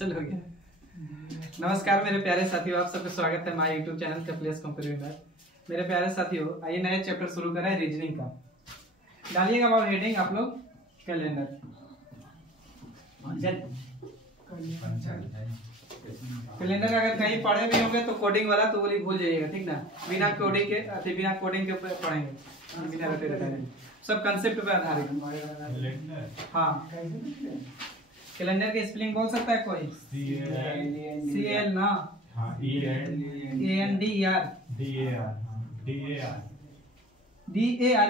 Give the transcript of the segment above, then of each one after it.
चलो गया। नमस्कार मेरे प्यारे साथियों, आप सबका स्वागत है हमारे YouTube चैनल कपिलेश कंप्यूटर में। मेरे प्यारे साथियों, आइए नए चैप्टर शुरू करें रीजनिंग का। डालिएगा बाबू हेडिंग आप लोग कैलेंडर। कैलेंडर अगर कहीं पढ़े भी होंगे तो कोडिंग वाला तो बोली भूल जाइएगा, ठीक ना। बिना कोडिंग के पढ़ेंगे, बिना रटे रटाए, सब कंसेप्ट पे आधारित। हाँ, कैलेंडर की स्पेलिंग बोल सकता है कोई? CL ना, ANDER DAR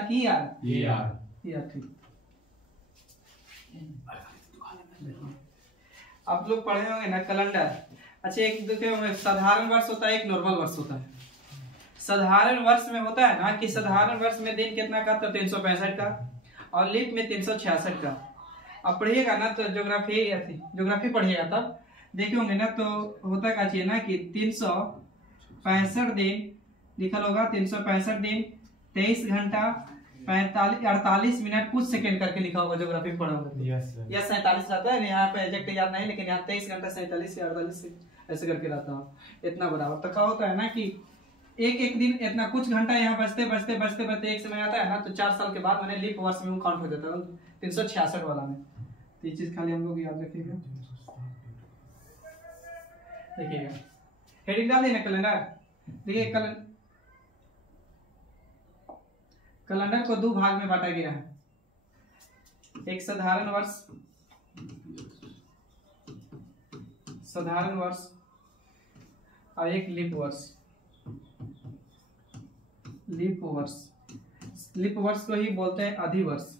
की ER, ठीक। आप लोग पढ़े होंगे ना कैलेंडर। अच्छा, एक देखिए, साधारण वर्ष होता है, एक नॉर्मल वर्ष होता है। साधारण वर्ष में होता है ना कि साधारण वर्ष में दिन कितना का, तो 365 का, और लीप में 366 का। अब पढ़िएगा ना तो ज्योग्राफी पढ़िएगा, तब देखे होंगे ना तो होता क्या चाहिए ना कि 365 दिन लिखल होगा, 365 दिन 23 घंटा 48 मिनट कुछ सेकंड करके लिखा होगा। ज्योग्राफी पढ़ोगे यस 47 रहता है, यहाँ पे एग्जैक्ट याद नहीं, लेकिन यहाँ 23 घंटा 47 से 48 से ऐसे करके रहता है, इतना बराबर। तो क्या होता है ना कि एक दिन इतना कुछ घंटा यहाँ बचते एक समय आता है ना, तो 4 साल के बाद मैंने लीप वर्ष में काउंट हो जाता है 366 वाला में। तो ये चीज खाली हम लोग याद रखिएगा। देखिएगा हेडिंग डाल देना कैलेंडर। देखिए कैलेंडर को 2 भाग में बांटा गया है, एक साधारण वर्ष और एक लीप वर्ष को ही बोलते हैं अधिवर्ष।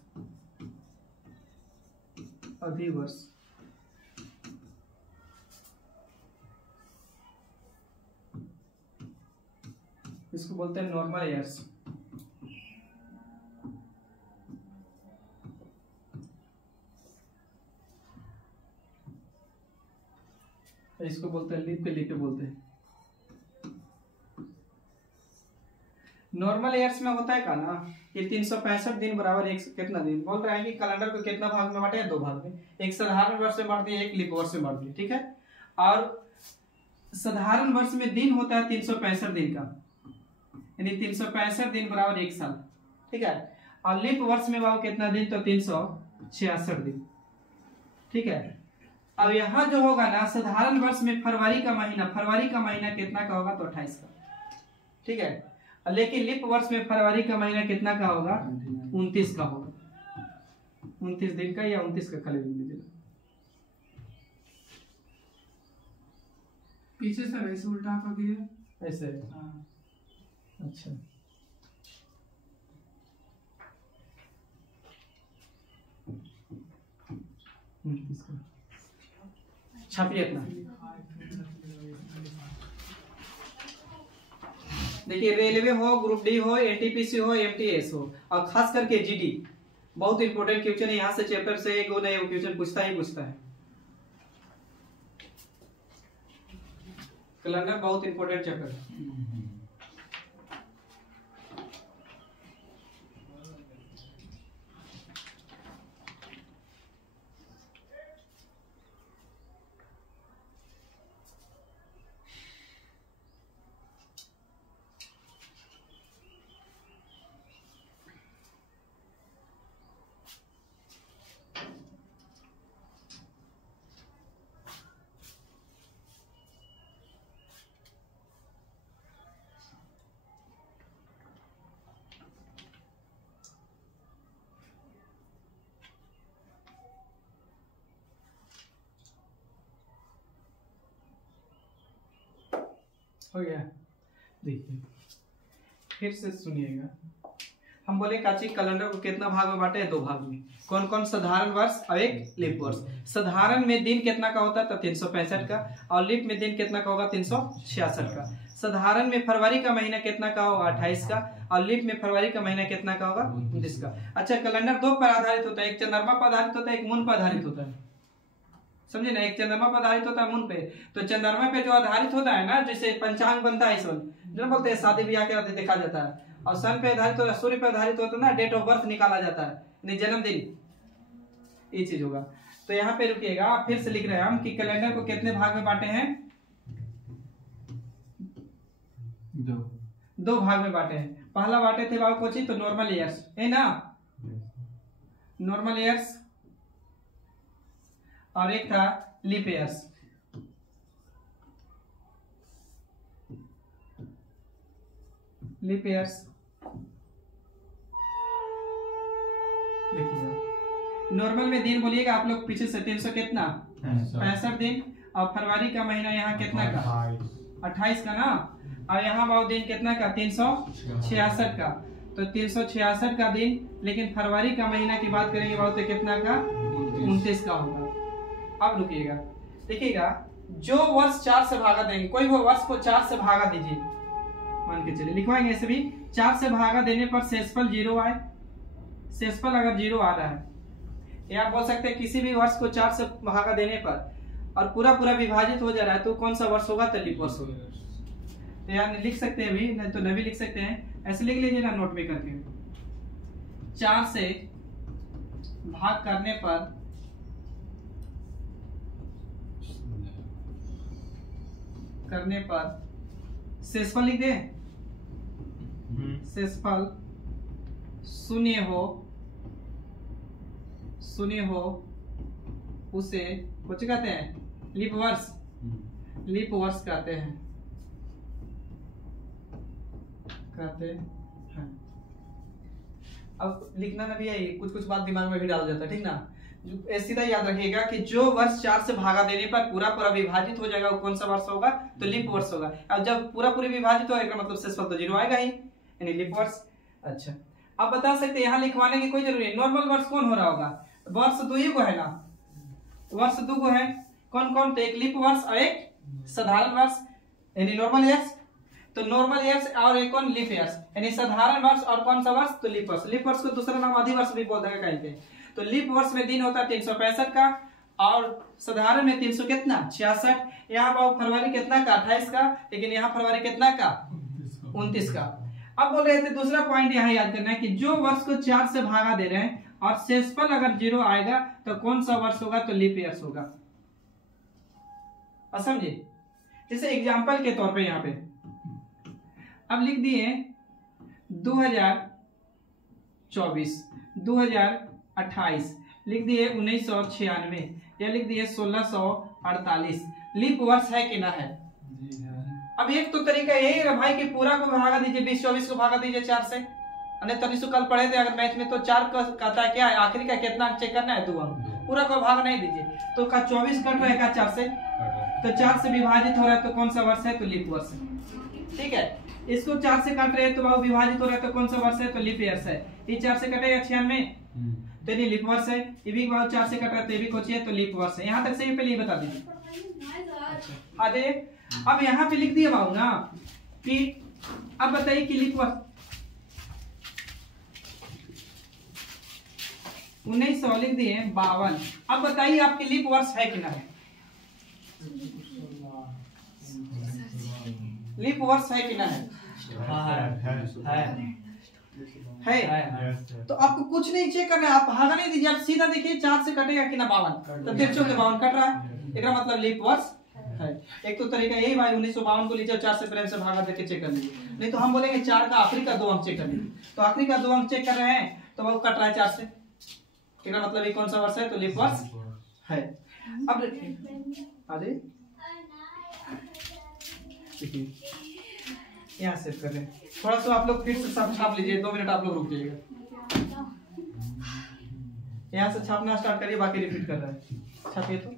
इसको बोलते हैं नॉर्मल ईयर्स। इसको बोलते हैं लीप बोलते हैं। नॉर्मल ईयर्स में होता है का ना कि 365 दिन बराबर एक कितना दिन। बोल रहा है कि कैलेंडर को कितना भाग में बांटे हैं? 2 भाग में, एक साधारण वर्ष में बांट दिया, एक लीप वर्ष में बांट दिया, ठीक है। और साधारण वर्ष में दिन होता है 365 दिन का, यानी 365 दिन बराबर 1 साल, ठीक है। और लीप वर्ष में बाबू कितना दिन? तो 366 दिन, ठीक है। अब यहाँ जो होगा ना साधारण वर्ष में फरवरी का महीना कितना का होगा? तो 28 का, ठीक है। लेकिन लीप वर्ष में फरवरी का महीना कितना का होगा? 29 का होगा, 29 दिन का या 29 का खाली लिख दीजिए। पीछे से वैसे उल्टा कर दिया ऐसे। हाँ। अच्छा, छापिए इतना। देखिए, रेलवे हो, ग्रुप डी हो, एनटीपीसी हो, एमटीएस हो, और खास करके जीडी, बहुत इंपॉर्टेंट क्वेश्चन है। यहाँ से चैप्टर से एक क्वेश्चन पूछता है। कैलेंडर बहुत इंपॉर्टेंट चैप्टर है। हो गया। देखिए फिर से सुनिएगा, हम बोले काची कैलेंडर को कितना भाग में बांटे हैं? 2 भाग में। कौन कौन? साधारण वर्ष और एक लीप वर्ष। साधारण में दिन कितना का होता है? तो 365 का, और लीप में दिन कितना का होगा? 366 का। साधारण में फरवरी का महीना कितना का होगा? 28 का, और लीप में फरवरी का महीना कितना का होगा? 29 का। अच्छा, कैलेंडर 2 पर आधारित होता है, एक चंद्रमा पर आधारित होता है, एक मून पर आधारित होता है, समझे ना। एक चंद्रमा पर आधारित होता है, मून पे। तो चंद्रमा पे जो आधारित होता है ना, जैसे पंचांग बनता है, इस जो बोलते हैं शादी ब्याह के देखा जाता है, और सन पे आधारित होता है, सूर्य पे आधारित होता है ना, डेट ऑफ बर्थ निकाला जाता है, जन्मदिन, ये चीज होगा। तो यहाँ पे रुकिएगा, फिर से लिख रहे हैं हम कि कैलेंडर को कितने भाग में बांटे हैं? 2 भाग में बांटे हैं। पहला बांटे थे बाबू कोची तो नॉर्मल ईयर्स है ना, नॉर्मल ईयर्स, और एक था लीप ईयर्स। लीप ईयर्स देखिए, नॉर्मल में दिन बोलिएगा आप लोग पीछे से 300 कितना 65 दिन, और फरवरी का महीना यहाँ कितना का 28 का ना, और यहाँ बहुत दिन कितना का 366 का, तो 366 का दिन, लेकिन फरवरी का महीना की बात करेंगे बहुत तो कितना का 29 का होगा। अब रुकिएगा, देखिएगा जो वर्ष 4 से भागा देंगे, कोई वो वर्ष को 4 से भागा दीजिए, मान के चलिए लिखवाएंगे ऐसे भी, 4 से भागा देने पर शेषफल 0 आए, शेषफल अगर 0 आ रहा है, या आप बोल सकते हैं किसी भी वर्ष को 4 से भागा देने पर और पूरा पूरा विभाजित हो जा रहा है तो कौन सा वर्ष होगा? तो लीप वर्ष होगा। तो यार लिख सकते हैं भी, नहीं तो न भी लिख सकते हैं, ऐसे लिख लीजिए ना नोट में करके, 4 से भाग करने पर शेषफल लिख दें, शेषफल 0 हो उसे कुछ कहते हैं लीप वर्ष, लीप वर्ष कहते हैं। अब लिखना ना भी है, कुछ कुछ बात दिमाग में भी डाल जाता है, ठीक ना। सीधा याद रखिएगा कि जो वर्ष 4 से भागा देने पर पूरा पूरा विभाजित हो जाएगा वो कौन सा वर्ष होगा? तो लीप वर्ष होगा। अब जब पूरा पूरी विभाजित होगा मतलब शेषफल तो 0 आएगा ही, यानी लीप वर्ष। अच्छा, अब बता सकते हैं यहाँ लिखवाने की कोई जरूरी नहीं। नॉर्मल वर्ष कौन हो रहा होगा? वर्ष 2 ही को है ना, वर्ष 2 को है। कौन कौन? तो एक लीप वर्ष और एक साधारण वर्ष, यानी नॉर्मल ईयर्स। तो नॉर्मल ईयर्स और एक कौन? लीप ईयर्स, यानी साधारण वर्ष और कौन सा वर्ष? तो लीप वर्ष। लीप वर्ष को दूसरा नाम अधिवर्ष भी बोलते हैं कहीं पे। तो लीप वर्ष में दिन होता है 365 का, और साधारण में 300 कितना 66। यहाँ फरवरी कितना का 28 का, लेकिन यहाँ फरवरी कितना का 29 का। अब बोल रहे थे दूसरा पॉइंट यहाँ याद करना है कि जो वर्ष को 4 से भागा दे रहे हैं और शेषफल अगर 0 आएगा तो कौन सा वर्ष होगा? तो लीप ईयर्स होगा। समझे? जैसे एग्जांपल के तौर पे यहाँ पे अब लिख दिए 2024, 2028, लिख दिए 1996, या लिख दिए 1648। लीप वर्ष है कि ना है? अब एक तो तरीका यही है भाई कि पूरा को भागा दीजिए, 20-24 को भागा दीजिए 4 से। तनिषु कल पढ़े थे अगर मैथ में, तो 4 का कहता है क्या है? आखिरी का कितना चेक करना है? 2 अंक। पूरा को भाग नहीं दीजिए, तो का 24 कट रहेगा 4 से, तो 4 से विभाजित हो रहा है तो कौन सा वर्ष है? तो लीप वर्ष है। ठीक है, इसको 4 से काट रहे हैं तो वो विभाजित हो रहा है तो कौन सा वर्ष है? तो लीप ईयर्स है। ये 4 से कटेगा 96, तो ये लीप वर्ष है। ये भी 4 से कट रहा है तो ये भी कोची है, तो लीप वर्ष है। यहाँ तक सही पहले ही बता दीजिए। आ जाइए, अब यहाँ पे लिख दिए बाबू ना कि अब बताइए कि लीप वर्ष 1900 लिख दिए 52। अब बताइए आपके लीप वर्ष है कि ना है? लीप वर्ष है कि ना है? है। तो आपको कुछ नहीं चेक करना है, आप भागा नहीं दीजिए, आप सीधा देखिए 4 से कटेगा कि ना 52, तो 53 कट रहा है, इसका मतलब लीप वर्ष है। एक तो तरीका यही भाई 1952 को लीजिए 4 से प्रेम से भागा देके चेक कर लीजिए, नहीं तो हम बोलेंगे 4 का आखिरी का 2 अंक चेक कर लीजिए। तो आखिरी का 2 अंक चेक कर रहे हैं तो वो कट रहा है 4 से, इसका मतलब ये कौन सा वर्ष है? तो लीप वर्ष है। अब देखिए आगे यहाँ सेव कर रहे हैं, थोड़ा सा आप लोग फिर से छाप लीजिए, 2 मिनट आप लोग रुक जाइएगा। यहाँ से छापना स्टार्ट करिए, बाकी रिपीट कर रहा है। छापिए तो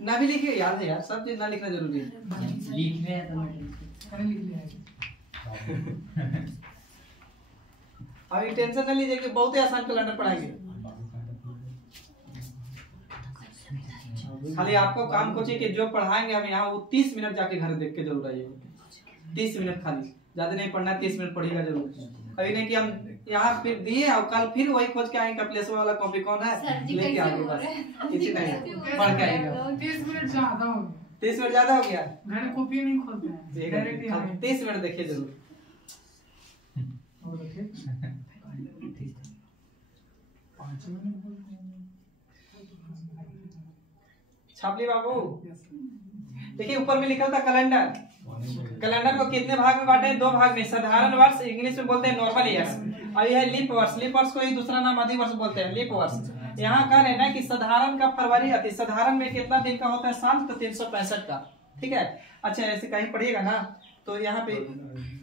ना भी लिखिए, याद है यार, सब चीज ना लिखना जरूरी है। लिख रहे हैं तो मैंने लिख लिया है। अभी टेंशन ना लीजिए कि बहुत ही आसान कैलेंडर पढ़ाएंगे। खाली आपको काम को चाहिए कि जो पढ़ाएंगे हम यहाँ वो 30 मिनट जाके घर देख के जरूर आइए, 30 मिनट खाली। ज्यादा नहीं पढ़ना, 30 मिनट पढ़ेगा जरूर। अभी नहीं कि हम यहाँ फिर दिए और कल फिर वही खोज के आएंगे प्लेसमेंट वाला कॉपी कौन है लेके आगे, बस इसी नहीं पढ़ के आएगा। 30 मिनट ज्यादा हो गया, 30 मिनट ज्यादा हो गया, मैंने कॉपी नहीं खोलते हैं डायरेक्ट यहाँ 30 मिनट देखिए जरूर। और ठीक 5 मिनट छाप ली बाबू। देखिए ऊपर में लिखा था कैलेंडर। कैलेंडर को कितने भाग में बांटे हैं? 2 भाग में। साधारण वर्ष इंग्लिश में बोलते हैं नॉर्मल ईयर्स, और यह है लीप वर्ष। लीप वर्ष को ही दूसरा नाम अधिवर्ष बोलते हैं, लीप वर्ष। यहाँ कह रहे हैं ना कि साधारण का फरवरी अति साधारण में कितना दिन का होता है? साल, तो 365 का। ठीक है, अच्छा ऐसे कहीं पढ़िएगा ना तो यहाँ पे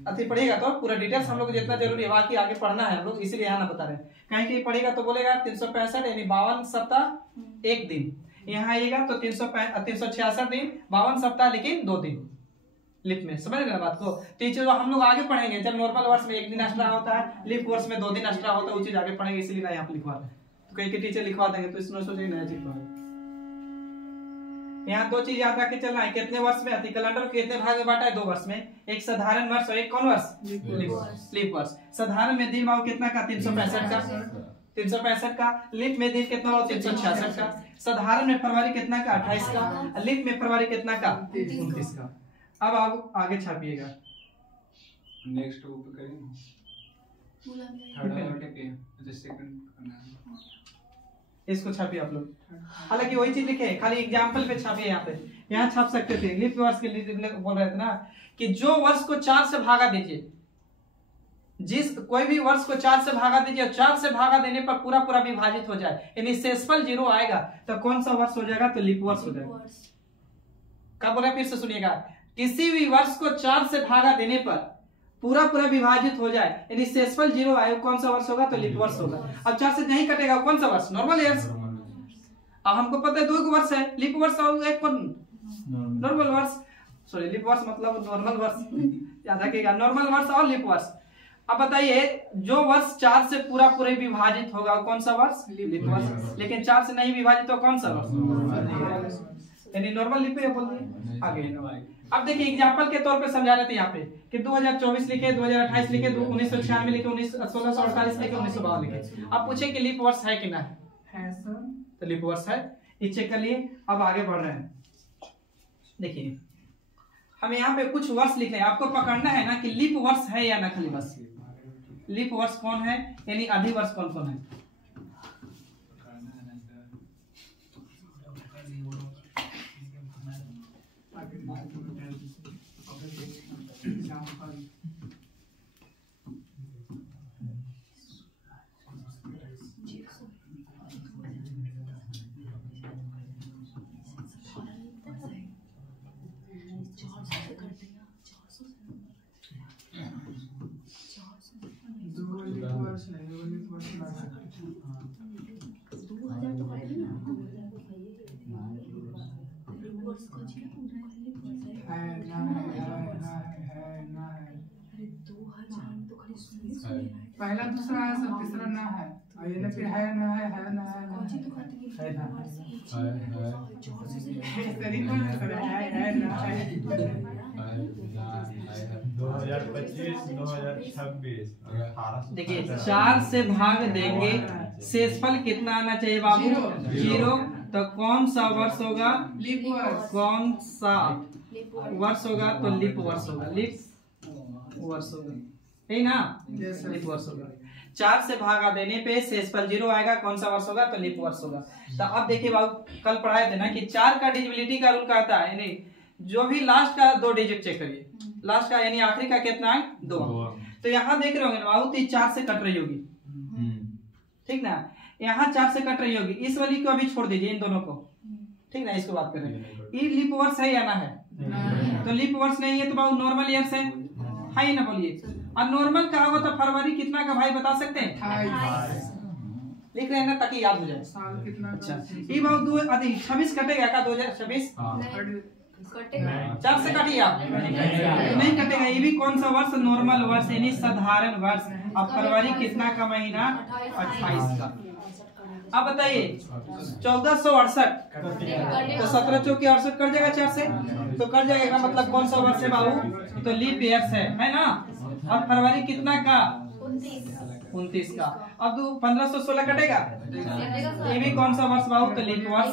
अति पढ़िएगा तो पूरा डिटेल्स हम लोग जितना जरूरी है बाकी आगे पढ़ना है हम लोग, इसलिए यहाँ ना बता रहे हैं। कहीं कहीं पढ़ेगा तो बोलेगा 365 यानी 52 सप्ताह 1 दिन। यहाँ आइएगा तो 366 दिन 52 सप्ताह लेकिन 2 दिन लिप में। समझ गए बात को? तो ये चीज हम लोग आगे पढ़ेंगे। जब नॉर्मल वर्ष में 1 दिन एक्स्ट्रा होता है, लिप वर्ष में 2 दिन एक्स्ट्रा होता है, वो चीज आगे पढ़ेंगे, इसलिए ना यहाँ पे लिखवा दें। तो कहीं के टीचर लिखवा देंगे तो इसमें सोचिए नया चीज पढ़ेंगे। यहाँ 2 चीज याद रख के चलना है। कितने वर्ष में अति कैलेंडर को कितने भाग में बांटा है? 2 वर्ष में। एक साधारण वर्ष और एक कौन वर्ष? लीप वर्ष। साधारण में दिन भाव कितना का? 365 का। 365 का। लीप में दिन कितना हो? 366 का। साधारण में फरवरी कितना का? 28 का। लीप में फरवरी कितना का? 29 का। अब आप आगे छापिएगा। नेक्स्ट ऊपर करेंगे, थर्ड वाला टिक है, सेकंड करना है। इसको छापिए आप लोग। हालांकि वही चीज लिखे, खाली एग्जांपल पे छापिए। यहाँ पे यहाँ छाप सकते थे। लीप वर्ष के लिए बोल रहे थे ना कि जो वर्ष को 4 से भागा दीजिए, जिस कोई भी वर्ष को 4 से भागा दीजिए और 4 से भागा देने पर पूरा पूरा विभाजित हो जाए, यानी शेषफल 0 आएगा, तो कौन सा वर्ष हो जाएगा? तो लीप वर्ष हो जाएगा। कब बोला? फिर से सुनिएगा। किसी भी वर्ष को 4 से भागा देने पर पूरा पूरा विभाजित हो जाए, यानी शेषफल 0 आए, कौन सा वर्ष होगा? तो लीप वर्ष होगा। अब 4 से नहीं कटेगा, कौन सा वर्ष? Normal years. अब हमको पता है 2 वर्ष है, लीप वर्ष और एक नॉर्मल वर्ष। सॉरी, लीप वर्ष मतलब नॉर्मल वर्ष, याद रखिएगा। नॉर्मल वर्ष और लीप वर्ष। अब बताइए जो वर्ष 4 से पूरा पूरे विभाजित होगा कौन सा वर्ष? लीप वर्ष। लेकिन 4 से नहीं विभाजित हो कौन सा वर्ष? यानी नॉर्मल लीप ईयर बोल दिए। आगे अब देखिए एग्जांपल के तौर पे समझा रहे थे यहाँ पे कि 2024 लिखे, 2028 लिखे, 1996 लिखे, 1648 लिखे, 1952 लिखे। अब पूछे कि लीप वर्ष है कि ना है सर? तो लीप वर्ष है, ये चेक कर लिए। अब आगे बढ़ रहे हैं। देखिए हम यहाँ पे कुछ वर्ष लिखे, आपको पकड़ना है ना कि लीप वर्ष है या नकली वर्ष। लीप वर्ष कौन है, यानी अधिवर्ष कौन कौन है? पहला दूसरा है सर, तीसरा ना है। और ये फिर है ना है ना है ना है ना देखिए 4 से भाग देंगे, शेषफल कितना आना चाहिए बाबू? 0। तो कौन सा वर्ष होगा? लीप वर्ष। कौन सा वर्ष होगा? तो लीप वर्ष होगा। लीप वर्ष होगा, यही ना? लीप वर्ष होगा। 4 से भागा देने पे शेषफल 0 आएगा, कौन सा वर्ष होगा? तो लीप वर्ष होगा। तो अब देखिए बाबू कल पढ़ाए थे ना कि 4 का डिविजिबिलिटी का रूल कहता है, यानी जो भी लास्ट का 2 डिजिट चेक करिए, लास्ट का यानी आखिरी का कितना है? 2। तो यहाँ देख रहे होंगे ना बाबू, 4 से कट रही होगी, ठीक ना? यहाँ 4 से कट रही होगी, इस वाली को अभी छोड़ दीजिए, इन दोनों को, ठीक ना? इसको बात करें, ये लीप वर्ष है या ना है? तो लीप वर्ष नहीं है तो बाबू नॉर्मल ईयर्स है ही ना? बोलिए। और नॉर्मल कहा हुआ तो फरवरी कितना का भाई बता सकते हैं? 28 लिख रहे हैं ना ताकि याद हो जाए। साल कितना? अच्छा ये बाबू 26 कटेगा का? 2026 4 से काटिए आप, नहीं कटेगा। ये भी कौन सा वर्ष? नॉर्मल वर्ष यानी साधारण वर्ष। अब फरवरी कितना का महीना? 28 का। अब बताइए 1468 तो 17 चौके 68 कर जाएगा 4 से, तो कर जाएगा। मतलब कौन सा वर्ष है बाबू? तो लीप ईयर्स है ना? और फरवरी कितना का 29 का। अब 1516 कटेगा, ये भी कौन सा वर्ष बाबू तो लीप वर्ष,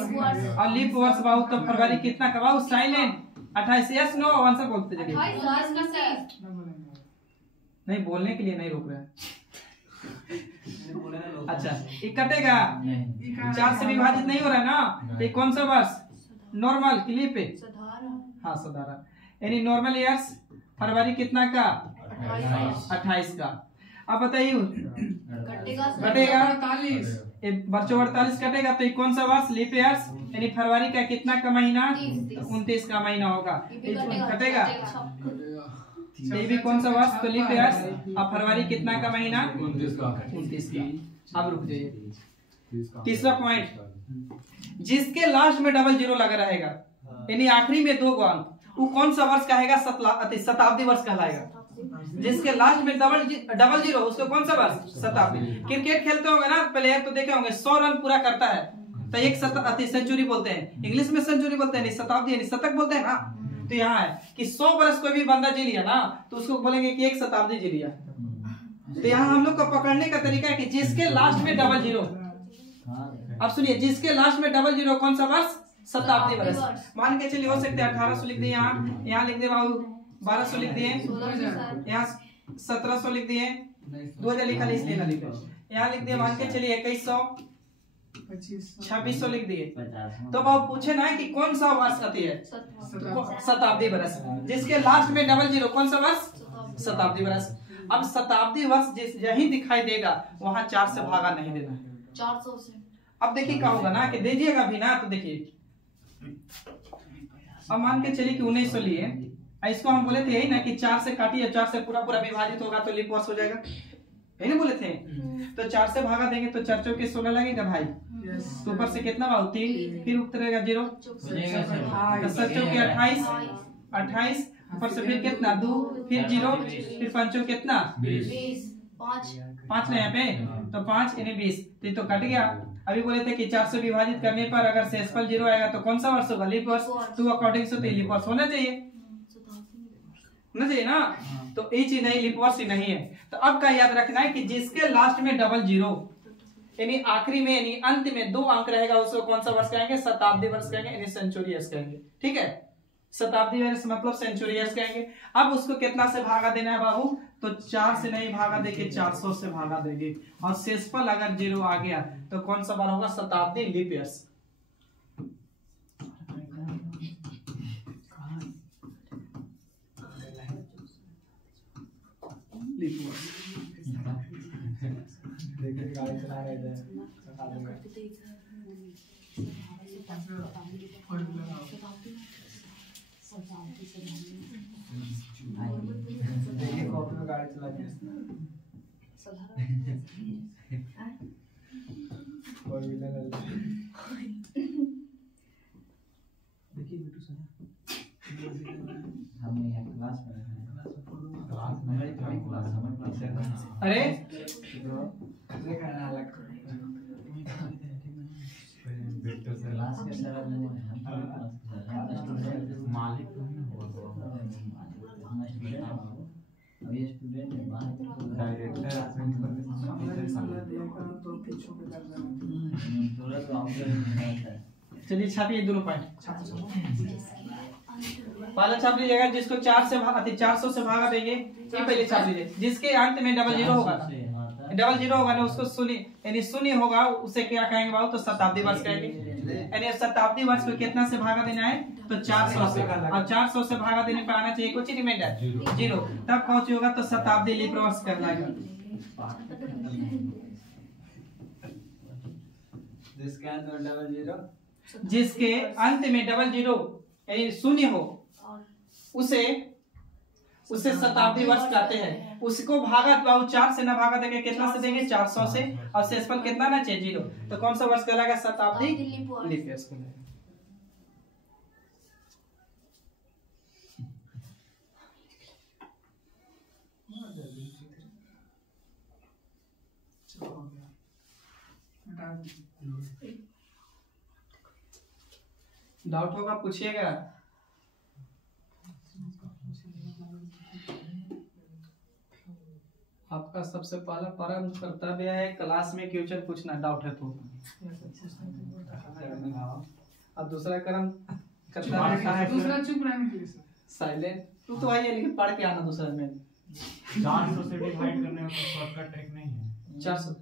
और लीप वर्ष बाबू तो फरवरी कितना का बाबू साइलेंट 28। यस नो आंसर बोलते चलिए, नहीं बोलने के लिए नहीं रोक रहे हैं। अच्छा ये कटेगा, 4 से विभाजित नहीं हो रहा है ना, ये कौन सा वर्ष नॉर्मल क्लिप पे, हाँ साधारण, यानी नॉर्मल ईयर्स फरवरी कितना का 28 का। अब बताइए कटेगा बच्चों 48 कटेगा तो ये कौन सा वर्ष लीप ईयर्स, यानी फरवरी का कितना का महीना 29 का महीना होगा, कटेगा ये भी कौन सा वर्ष तो लीप ईयर्स, अब फरवरी कितना का महीना 29 का। अब रुक जाइए, तीसरा पॉइंट, जिसके लास्ट में डबल जीरो लगा रहेगा यानी आखिरी में 2 अंक, वो कौन सा वर्ष कहेगा शताब्दी वर्ष कहलाएगा। जिसके लास्ट में डबल जीरो उसको कौन सा वर्ष शताब्दी। क्रिकेट खेलते होंगे ना प्लेयर तो देखे होंगे 100 रन पूरा करता है तो एक सेंचुरी बोलते हैं, इंग्लिश में सेंचुरी बोलते हैं, शताब्दी यानी शतक बोलते हैं ना। तो यहाँ है कि 100 बरस कोई भी बंदा जी लिया ना तो उसको बोलेंगे कि 1 शताब्दी जी लिया। तो यहाँ हम लोग को पकड़ने का तरीका है कि जिसके लास्ट में डबल जीरो, अब सुनिए जिसके लास्ट में डबल जीरो कौन सा वर्ष शताब्दी वर्ष। मान के चलिए हो सकते हैं 1800 लिख दिए, यहाँ लिख दिए बाबू 1200 लिख दिए, यहाँ 1700 लिख दिए, 2000 लिखा इसलिए ना लिखे, यहाँ लिख दिए मान के चलिए 2100 2600 लिख दिए। तो अब पूछे ना कि कौन सा वर्ष आती है शताब्दी वर्ष, जिसके लास्ट में डबल जीरो कौन सा वर्ष शताब्दी वर्ष। अब शताब्दी वर्ष जिस यही दिखाई देगा वहां 4 से भागा नहीं देना है, 400 से। अब देखिए क्या होगा ना कि दीजिएगा भी ना तो देखिए, अब मान के चलिए कि 1900 लिए, इसको हम बोले थे यही ना कि 4 से काटिए, 4 से पूरा पूरा विभाजित होगा तो लीप वर्ष हो जाएगा, यही ना बोले थे। तो 4 से भागा देंगे तो 4 चौके 16 लगेगा भाई, तो ऊपर से कितना बाबू 3, फिर उतरेगा 0, 7 चौके 28, ऊपर से फिर कितना 2, फिर 0, फिर 5 कितना 20, 5 ना यहाँ पे तो 5 यानी 20, तो कट गया। अभी बोले थे कि 4 से विभाजित करने पर अगर शेषफल 0 आएगा तो कौन सा वर्ष होगा लीप वर्ष, तो अकॉर्डिंग से तो लीप वर्ष होना चाहिए ना। तो ये चीज नहीं, लीप वर्ष ही नहीं है। तो अब का याद रखना है कि जिसके लास्ट में डबल जीरो यानी आखिरी में यानी अंत में 2 अंक रहेगा उसको कौन सा वर्ष कहेंगे शताब्दी वर्ष कहेंगे, यानी सेंचुरी ईयर्स कहेंगे। ठीक है, शताब्दी वर्ष मतलब सेंचुरी ईयर्स कहेंगे। अब उसको कितना से भागा देना है बाबू, तो 4 से नहीं भागा देके 400 से भागा देंगे, और शेषफल अगर 0 आ गया तो कौन सा बार होगा शताब्दी लीप ईयर्स। देखिए गाड़ी चला रहे थे देखिए कॉपी में गाड़ी चला रहे और भी लगा देखिए बेटू सर हम यहाँ क्लास में अरे चलिए छापिए दोनों पॉइंट। पहला छाप लीजिएगा जिसको 400 से भागा देंगे, ये पहले छाप लीजिए। जिसके अंत में डबल जीरो होगा ना उसको शून्य यानी शून्य होगा, उसे क्या कहेंगे बाबू तो शताब्दी वर्ष कहेंगे। यानी शताब्दी वर्ष को कितना से भागा देना है तो 400 से, और 400 से भागा देने पर आना चाहिए कुछ रिमाइंडर 0, तब पहुंच होगा तो शताब्दी लीप वर्ष कहलाएगा। जिसके अंत में डबल जीरो, जिसके अंत में डबल जीरो यानी शून्य हो उसे शताब्दी वर्ष कहते हैं। उसको भागा बाबू 4 से ना भागा देंगे, कितना से देंगे 400 से, और शेषफल कितना ना चाहिए 0, तो कौन सा वर्ष कहलाएगा शताब्दी लीप वर्ष कहलाएगा। डाउट होगा पूछिएगा। आपका सबसे पहला परम कर्तव्य है क्लास में क्वेश्चन पूछना, डाउट है तो। अब दूसरा कर्म कर्तव्य क्या है? दूसरा चुप रहने के लिए सर। साइलेंट। तू तो आई है लेकिन पढ़ के आना दूसरा में। 400 से डिवाइड करने का कोई शॉर्टकट ट्रिक नहीं है। 400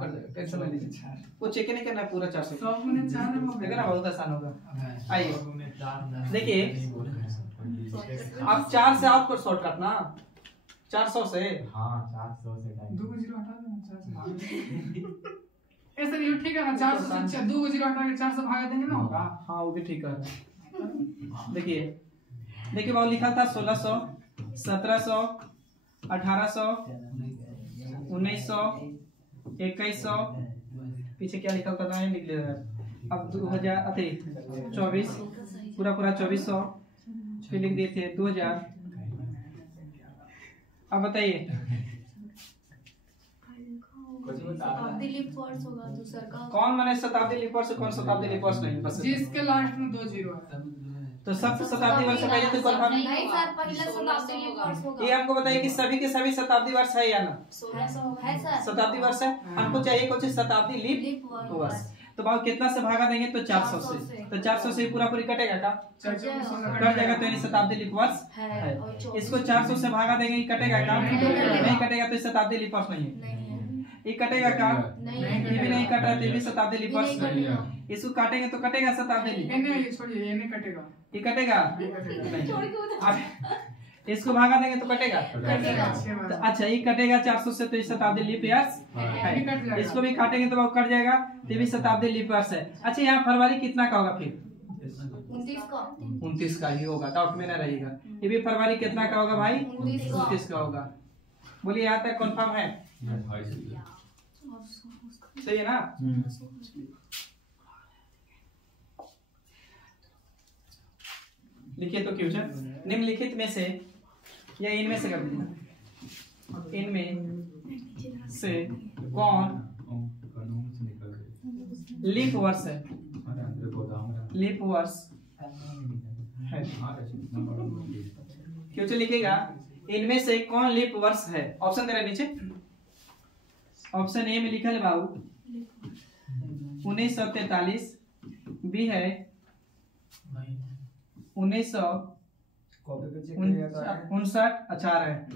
कर दे, टेंशन नहीं लीजिए। वो चेक नहीं करना है पूरा 400। 100 गुने 4 में देखा ना, बहुत आसान होगा। आइए देखिए देखिए, अब 4 से आपको शॉर्टकट ना, 400 से। हाँ 400 से 2 को 0 हटा देना, 4 से ऐसा ये ठीक है ना, 400 से 2 को 0 हटा के 400 भाग देंगे ना होगा। हाँ वो भी ठीक है। देखिए बाबू लिखा था 1600, 1700, 1800, 1900, 2100, पीछे क्या लिखा था ना लिख ले रहा है। अब 2024 पूरा 2400 फिर लिख दिए थे 2000। अब बताइए शताब्दी लीप वर्ष होगा तो सर का कौन माने शताब्दी लीप वर्ष, कौन शताब्दी लीप वर्ष नहीं? बस जिसके लास्ट में 2 0 है तो सब शताब्दी वर्ष पहले तो कंफर्म नहीं सर, पहला शताब्दी लीप वर्ष होगा। ये हमको बताइए कि सभी के सभी शताब्दी वर्ष है या ना? 1600 है सर। शताब्दी वर्ष है, हमको चाहिए कुछ शताब्दी लीप वर्ष। तो बाबू कितना से भागा देंगे? तो 400 से। तो 400 से पूरा पूरी कटेगा का? कट जाएगा, तो यानी शताब्दी लीप वर्ष है। इसको 400 से भागा देंगे, कटेगा का? नहीं कटेगा, तो शताब्दी लीप वर्ष नहीं है। ये कटेगा का? ये भी नहीं कट रहा, तो ये भी शताब्दी लीप वर्ष नहीं है। इसको काटेंगे तो कटेगा शताब्दी लीप। ये छोड़िए, ये नहीं कटेगा। ये कटेगा नहीं। इसको भागा देंगे तो कटेगा। तो अच्छा ये कटेगा 400 से, तो ये शताब्दी लीप वर्ष है। इसको भी काटेंगे तो वो कट जाएगा, तो ये भी शताब्दी लीप वर्ष है। अच्छा यहाँ फरवरी कितना का होगा? फिर 29 का ही होगा, डाउट में ना रहेगा। ये भी फरवरी कितना का होगा भाई? 29 का होगा। बोलिए यहाँ तक कन्फर्म है? सही है ना? लिखिए तो क्वेश्चन, निम्नलिखित में से या इनमें से कर दीजिए, इनमें से कौन लीप वर्ष है? लीप वर्ष है। क्वेश्चन लिखेगा इनमें से कौन लीप वर्ष है? ऑप्शन दे रहे नीचे। ऑप्शन ए में लिखा है बाबू 1943, बी है 1959, अच्छा आ रहा है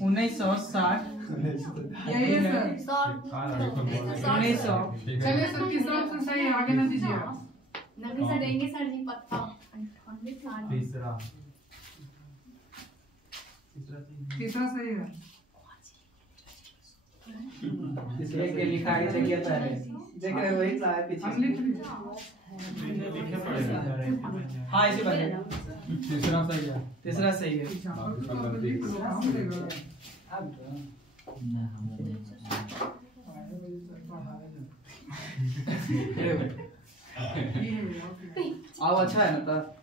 1960, 1900। चलिए सर, तीसरा ऑप्शन सही है, आगे ना दीजिए। नबी सर देंगे सर जी पत्ता। तीसरा सही है। इसलिए के लिखा है चलिए है, देख रहे हो वही सा है पीछे। हाँ इसी बात है। तीसरा सही है। तीसरा सही है। आओ अच्छा है ना तब।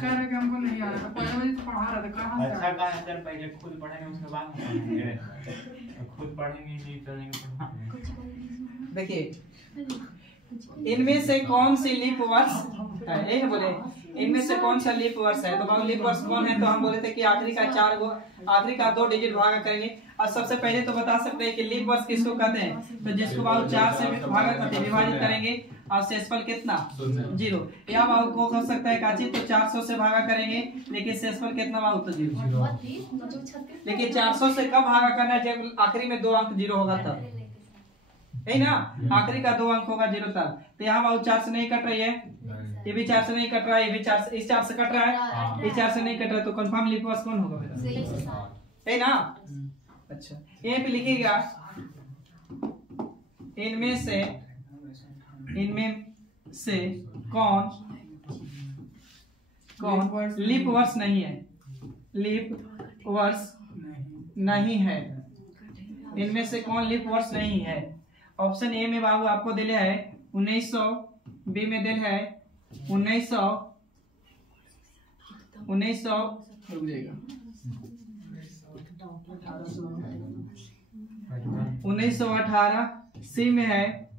कह रहे कि हमको नहीं आ रहा, पहले बजे तो पढ़ा रहा था, कहाँ से अच्छा का है सर, पहले खुद पढ़ेंगे उसके बाद हम पढ़ेंगे। खुद पढ़ेंगे नहीं चलेंगे। देखिए इनमें से कौन सी लीप वर्ष है? यही बोले इनमें से कौन सा लीप वर्ष है? तो बाबू लीप वर्ष कौन है? तो हम बोले थे कि आखिरी का 2 डिजिट भागा करेंगे। और सबसे पहले तो बता सकते हैं कि लीप वर्ष किसको कहते हैं? तो जिसको बाबू 4 से भागा करके विभाजित करेंगे और शेषफल कितना? 0। यहाँ बाबू को हो सकता है काची तो 400 से भागा करेंगे, लेकिन शेषफल कितना बाबू? तो 0। लेकिन 400 से कब भागा करना है? जब आखिरी में 2 अंक 0 होगा तब, है ना? आखिरी का 2 अंक होगा 0 तब। तो यहाँ बाबू 4 से नहीं कट रही है, ये भी 4 से नहीं कट रहा है, ये भी 4 से, इस 4 से कट रहा है, इस 4 से नहीं कट रहा है। तो कंफर्म लीप वर्ष कौन होगा बेटा? है ना? अच्छा यहीं पे लिखिएगा इनमें से कौन लीप वर्ष नहीं है? लीप वर्ष नहीं है। इनमें से कौन लीप वर्ष नहीं है? ऑप्शन ए में बाबू आपको दिले है 1900, बी में दिल है 1900, रुक जाएगा 1918, सी में है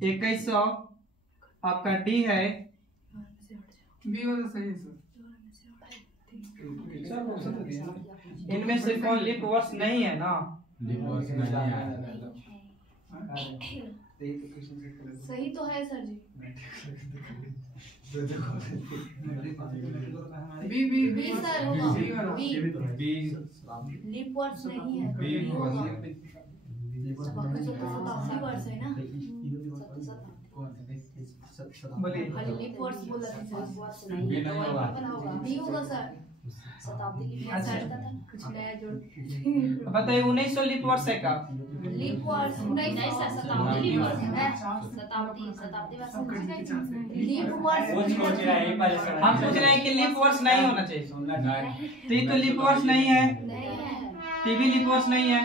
2100, आपका डी है बी वाला सही है सर। इनमें से कौन लीप वर्ष नहीं है ना? सही तो है सर जी। बी सर होगा, बी लीप वर्ष नहीं है, बी होगा। शताब्दी वर्ष है ना, बोलिए। लीप वर्ष बोला था सर, बी होगा सर। शताब्दी लीप वर्ष अच्छा। आता था ना, कुछ नया जोड़। बताइए 1900 लीप वर्ष है का? लीप वर्ष नहीं सर, शताब्दी लीप वर्ष है। शताब्दी वर्ष लीप वर्ष वो सोच रहा है एक बार हम पूछ रहे हैं कि लीप वर्ष नहीं होना चाहिए। तो ये तो लीप वर्ष नहीं है, नहीं है, ये भी लीप वर्ष नहीं है,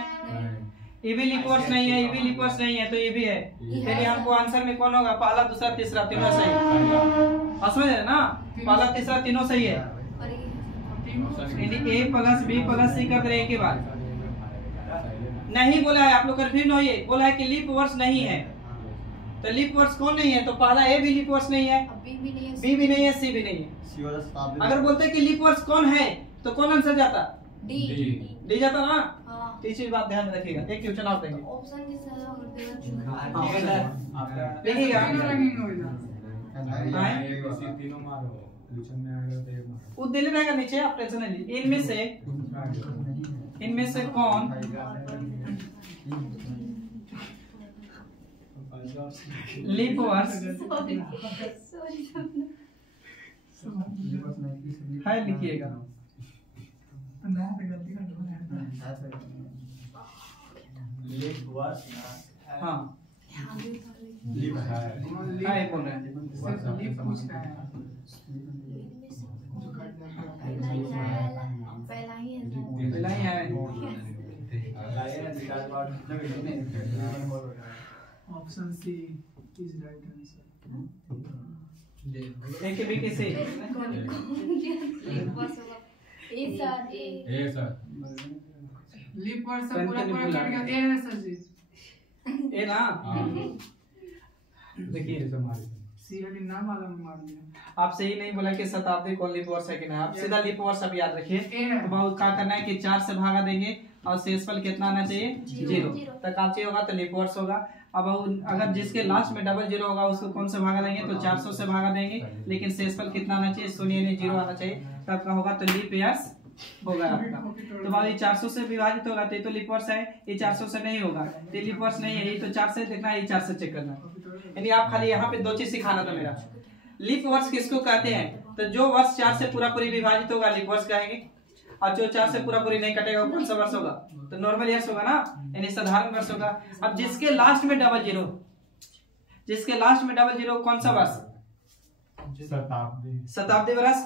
ये भी लीप वर्ष नहीं है, ये भी लीप वर्ष नहीं है, तो ये भी है। फिर हमको आंसर में कौन होगा? पहला, दूसरा, तीसरा, तीनों सही। समझ रहे ना? पहला, तीसरा, तीनों सही है। और ये ए प्लस बी प्लस सी कर दे एक ही बार। नहीं बोला है, आप लोग कंफ्यूज होइए। बोला है कि लीप वर्ष नहीं है, तो लीप वर्ष कौन नहीं है? तो पहला ए भी लीप वर्ष नहीं है, अब बी भी नहीं है, बी भी नहीं है, सी भी नहीं है। अगर बोलते कि लीप वर्ष कौन है तो कौन आंसर जाता? डी। डी जाता ना? हाँ, तो इस चीज बात ध्यान में रखिएगा। एक क्वेश्चन और देंगे, ऑप्शन के सर अगर देना देखिएगा। तीनों मारो, क्वेश्चन में आएगा तो एक मारो। वो दिल्ली रहेगा नीचे, आप टेंशन नहीं लीजिए। इनमें से कौन लीप वर्ष है? लिखिएगा। हाँ है, बोल रहे हैं। पहला ही है पहला ही है। Option C is right answer. एक बी के सी। लीप वर्ष से पूरा पूरा कट गया। ए है सर जी। ए ना? देखिए सी वाली नाम वाला में मार दिया। आपसे ही नहीं बोला कि शताब्दी कौन लीप वर्ष है कि नहीं। आप सीधा लीप वर्ष अब याद रखिए। ए है। तो बहुत क्या करना है कि 4 से भागा देंगे और शेषफल कितना आना चाहिए? 0। तो कांची होगा तो लीप वर्ष होगा। अब अगर जिसके लास्ट में डबल 0 होगा उसको कौन से भागा देंगे? तो 400 से भागा देंगे, लेकिन शेषफल कितना आना चाहिए? शून्य नहीं, 0 आना चाहिए। तो आपका होगा तो लीप ईयर्स होगा आपका। तो भाई 400 से विभाजित होगा तो ये तो लीप वर्ष है, ये 400 से नहीं होगा तो ये लीप वर्ष नहीं है। ये तो 4 से देखना है, ये 4 से चेक करना है। यानी आप खाली यहाँ पे 2 चीज सिखाना था मेरा। लीप वर्ष किसको कहते हैं? तो जो वर्ष 4 से पूरा पूरी विभाजित होगा लीप वर्ष कहेंगे, और जो 4 से पूरा पूरी नहीं कटेगा वो कौन सा वर्ष होगा? तो नॉर्मल ईयर्स होगा ना, यानी साधारण वर्ष होगा। अब जिसके लास्ट में डबल 0, जिसके लास्ट में डबल 0 कौन सा वर्ष? शताब्दी वर्ष।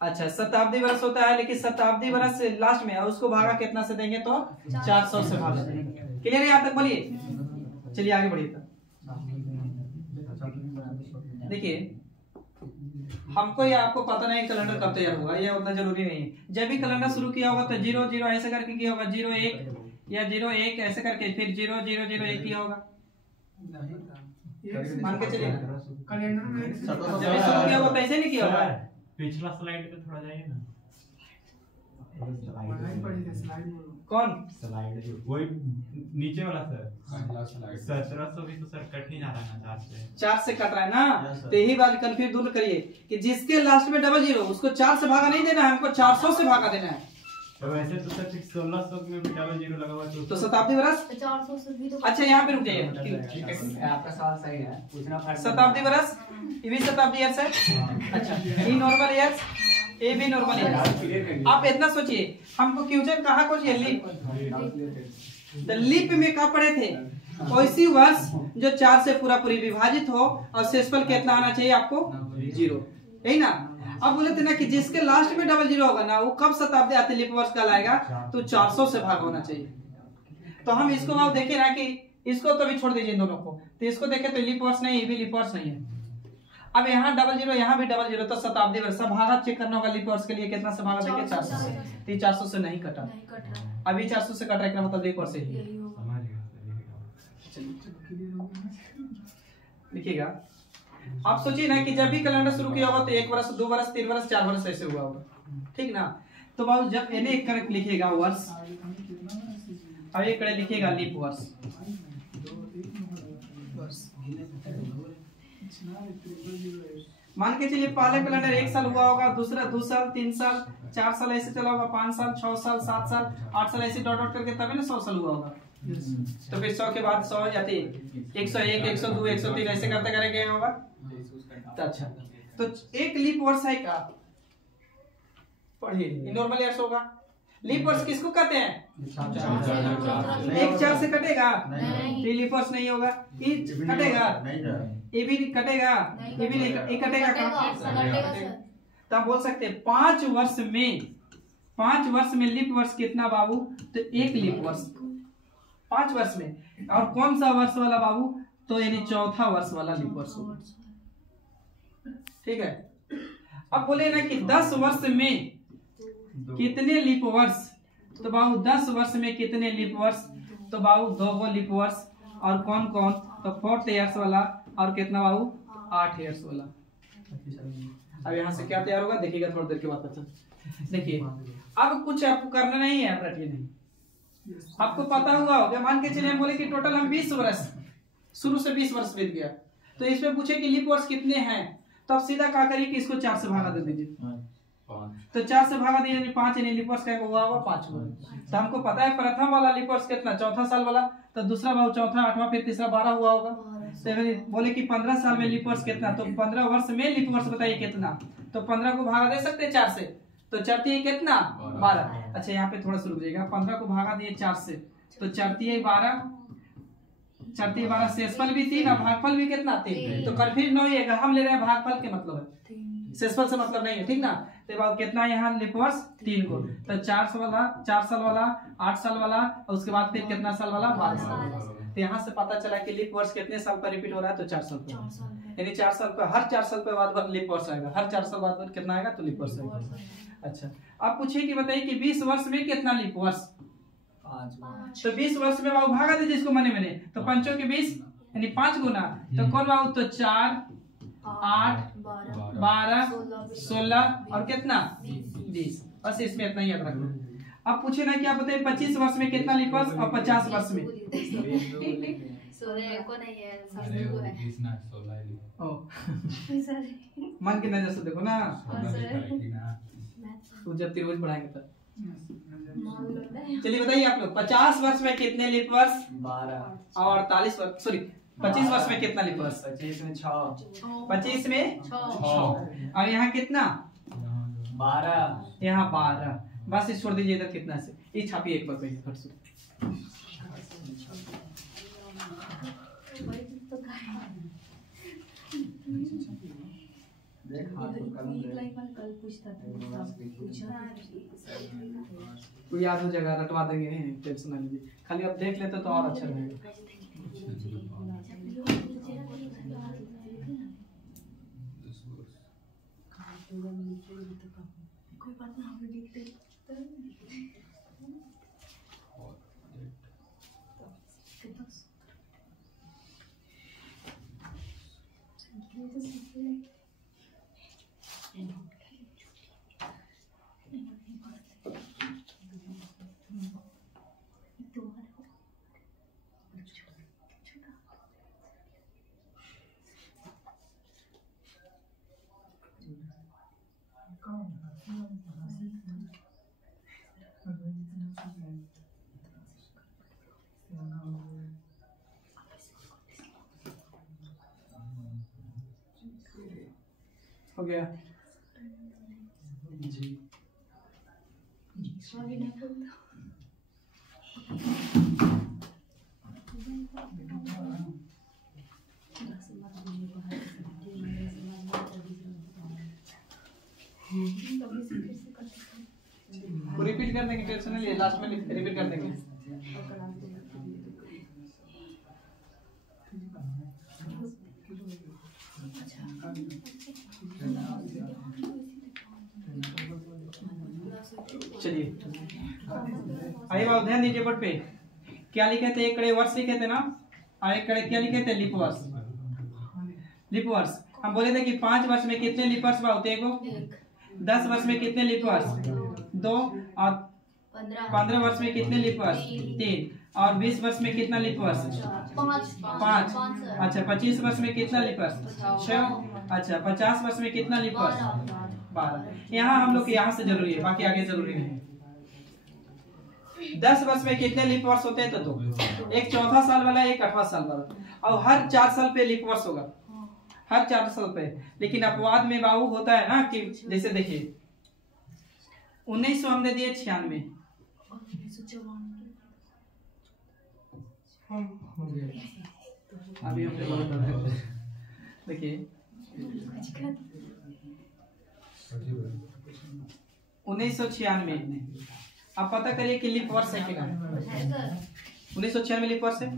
अच्छा, शताब्दी वर्ष होता है, लेकिन शताब्दी वर्ष लास्ट में, और उसको भागा कितना से देंगे? तो 400 से भागा देंगे। क्लियर है यहाँ तक? बोलिए, चलिए आगे बढ़िए। देखिए, हमको या आपको पता नहीं कैलेंडर कब तैयार होगा, ये उतना जरूरी नहीं है। जब भी कैलेंडर शुरू किया होगा तो 0 0 ऐसे करके किया होगा, 0 1 या 0 1 ऐसे करके, फिर 0 0 0 1 किया होगा। मान के चलिए कैलेंडर में जब शुरू किया होगा तो ऐसे नहीं किया होगा। पिछला स्लाइड पे थोड़ा जाइए ना। पढ़ाई पड़ी है, स्लाइड बोलो। कौन स्लाइड वही नीचे वाला सर। 1700 भी तो सर कट ही जा रहा है ना 4 से कट रहा है ना। तो यही बात कंफ्यूज दूर करिए कि जिसके लास्ट में डबल 0 उसको 4 से भागा नहीं देना है, हमको 400 से भागा देना है। तो वैसे तो सर 1600 में भी डबल 0 लगा हुआ तो शताब्दी वर्ष। 400 से भी तो अच्छा, यहाँ पे रुक जाइए। आपका सवाल सही है, पूछना पड़ेगा। शताब्दी वर्ष, ये भी शताब्दी ईयर्स है। अच्छा, ये नॉर्मल ईयर्स, ये भी नॉर्मल ईयर्स। आप इतना सोचिए, हमको क्वेश्चन कहाँ को चाहिए? लीप। लीप में क्या पढ़े थे? ऐसी वर्ष जो 4 से पूरा पूरी विभाजित हो और शेषफल कितना आना चाहिए आपको? 0, यही ना। अब बोले थे ना कि जिसके लास्ट में डबल 0 होगा ना, वो कब शताब्दी आती लीप वर्ष कहलाएगा? तो 400 से भाग होना चाहिए। तो हम इसको अब देखे ना कि इसको तो भी छोड़ दीजिए इन दोनों को, तो इसको देखे तो लीप वर्ष नहीं, ये भी लीप वर्ष नहीं है। अब यहाँ डबल 0, यहाँ भी डबल 0, तो शताब्दी वर्ष। भागा चेक करना होगा लीप वर्ष के लिए, कितना से भागा देंगे? 400 से। तो 400 से नहीं कटा, नहीं कट रहा, अभी 400 से कट रहा है, मतलब लीप वर्ष ही यही होगा। लिखिएगा। आप सोचिए ना कि जब भी कैलेंडर शुरू किया होगा तो 1 वर्ष, 2 वर्ष, 3 वर्ष, 4 वर्ष ऐसे हुआ होगा, ठीक ना। तो बाबू जब एने एक करके लिखेगा वर्ष, अब एक करे लिखेगा लीप वर्ष। मान के चलिए पहले कैलेंडर 1 साल हुआ होगा, दूसरा 2 साल, 3 साल, 4 साल ऐसे चला होगा, 5 साल, 6 साल, 7 साल, 8 साल ऐसे डॉट डॉट करके तभी ना 100 साल हुआ होगा। तो फिर 100 के बाद 100 जाते 101, 102, 103 ऐसे करते करेंगे होगा। तो अच्छा, तो एक लीप वर्ष है का पढ़िए, नॉर्मल ईयर्स होगा। लीप वर्ष किसको कहते हैं? एक 4 से कटेगा तो लीप वर्ष नहीं होगा। ये कटेगा, ये भी कटेगा, ये भी नहीं, ये कटेगा कहाँ? तो हम बोल सकते हैं 5 वर्ष में लीप वर्ष कितना बाबू? तो एक लीप वर्ष 5 वर्ष में। और कौन सा वर्ष वाला बाबू? तो यानी चौथा वर्ष वाला लीप वर्ष होगा। ठीक है। अब बोले ना कि 10 वर्ष में कितने लीप वर्ष? तो बाबू 10 वर्ष में कितने लीप वर्ष? तो बाबू 2 लीप वर्ष। और कौन कौन? तो 4 ईयर्स वाला और कितना बाबू? 8 ईयर्स वाला। अब यहाँ से क्या तैयार होगा देखिएगा थोड़ी देर के बाद पता। देखिए अब कुछ आपको करना नहीं है, आप रटिए नहीं, आपको पता हुआ होगा। मान के चलिए हम बोले कि टोटल हम 20 वर्ष, शुरू से 20 वर्ष बीत गया, तो इसमें पूछे कि लीप वर्ष कितने हैं, तो आप सीधा क्या करिए कि इसको 4 से भागा दे दीजिए। तो 4 से भागा दिए 5 यानी लीप वर्ष का हुआ होगा 5 वर्ष। तो हमको पता है प्रथम वाला लीप वर्ष कितना? चौथा साल वाला। तो दूसरा भाव चौथा, 8वां, फिर तीसरा 12 हुआ होगा। तो बोले कि 15 साल में लीप वर्ष कितना? तो 15 वर्ष में लीप वर्ष बताइए कितना? तो 15 को भागा दे सकते हैं 4 से, तो 4 तिहाई कितना? 12। अच्छा यहाँ पे थोड़ा सा रुक जाइएगा। 15 को भागा दिए 4 से, तो 4 तिहाई 12, 4 तिहाई 12, शेषफल भी 3 और भागफल भी कितना? 3। तो कन्फ्यूज न होइएगा, हम ले रहे हैं भागफल के मतलब है, शेषफल से मतलब नहीं है, ठीक ना। तो बाबू कितना यहाँ लीप वर्ष? 3 को। तो 4 साल वाला, 4 साल वाला, 8 साल वाला, और उसके बाद फिर कितना साल वाला? 12 साल। तो यहाँ से पता चला कि लीप वर्ष कितने साल पर रिपीट हो रहा है? तो 4 साल पर, यानी 4 साल पर, हर 4 साल पर बाद लीप वर्ष आएगा, हर 4 साल बाद कितना आएगा? तो लीप वर्ष आएगा। अच्छा अब पूछिए कि बताइए कि 20 वर्ष में कितना लीप वर्ष? 5। तो 20 वर्ष में बाबू भागा दीजिए इसको मने मने, तो 5 के 20 यानी 5 गुना। तो कौन बाबू? तो 4, 8, 12, 16 और कितना? 20। बस इसमें इतना ही याद रखना। अब पूछे ना क्या बताइए 25 वर्ष में कितना लीप वर्ष और 50 वर्ष में? 16 को नहीं है, 16 को है। मन की नजर से देखो ना, तो जब रोज पढ़ाएंगे तब। चलिए बताइए आप लोग 50 वर्ष में कितने लीप वर्ष? 12। और 48 वर्ष, सॉरी 25 वर्ष में कितना लीप वर्ष? 25 में 6, 25 में 6। और यहाँ कितना? 12, यहाँ 12। बस इस छोड़ दीजिए इधर कितना से, ये छापिए एक बार पे फट से। तो याद हो जाएगा, रटवा देंगे, टेंशन ना लीजिए, खाली आप देख लेते तो और अच्छा रहेगा। कोई बात ना, हम लिख देते। हो गया जी। रिपीट कर देंगे, टेंशन नहीं लिए, लास्ट में रिपीट कर देंगे। चलिए आइए बाबू ध्यान दीजिए बोर्ड पे, क्या लिखे थे? एक कड़े वर्ष लिखे थे ना, और एक कड़े क्या लिखे थे? लीप वर्ष। लीप वर्ष हम बोले थे कि 5 वर्ष में कितने लीप वर्ष होते हैं? 10 वर्ष में कितने लीप वर्ष? 2 और 15 वर्ष में कितने लीप वर्ष 3 और 20 वर्ष में कितना लीप वर्ष 5 अच्छा 25 वर्ष में कितना लीप वर्ष 6 अच्छा 50 वर्ष में कितना लीप वर्ष 12 यहाँ हम लोग के यहाँ से जरूरी है बाकी आगे जरूरी नहीं। 10 वर्ष में कितने लीप वर्ष होते हैं तो 2 एक 14 साल वाला एक 18 साल वाला और हर 4 साल पे लीप वर्ष होगा हर 4 साल पे। लेकिन अपवाद में बाबू होता है ना कि जैसे देखिए 1900 हमने दिए 96 अभी हमने देखिए 1996 आप पता करिए कि लीप वर्ष है कि नहीं 1996 लीप वर्ष है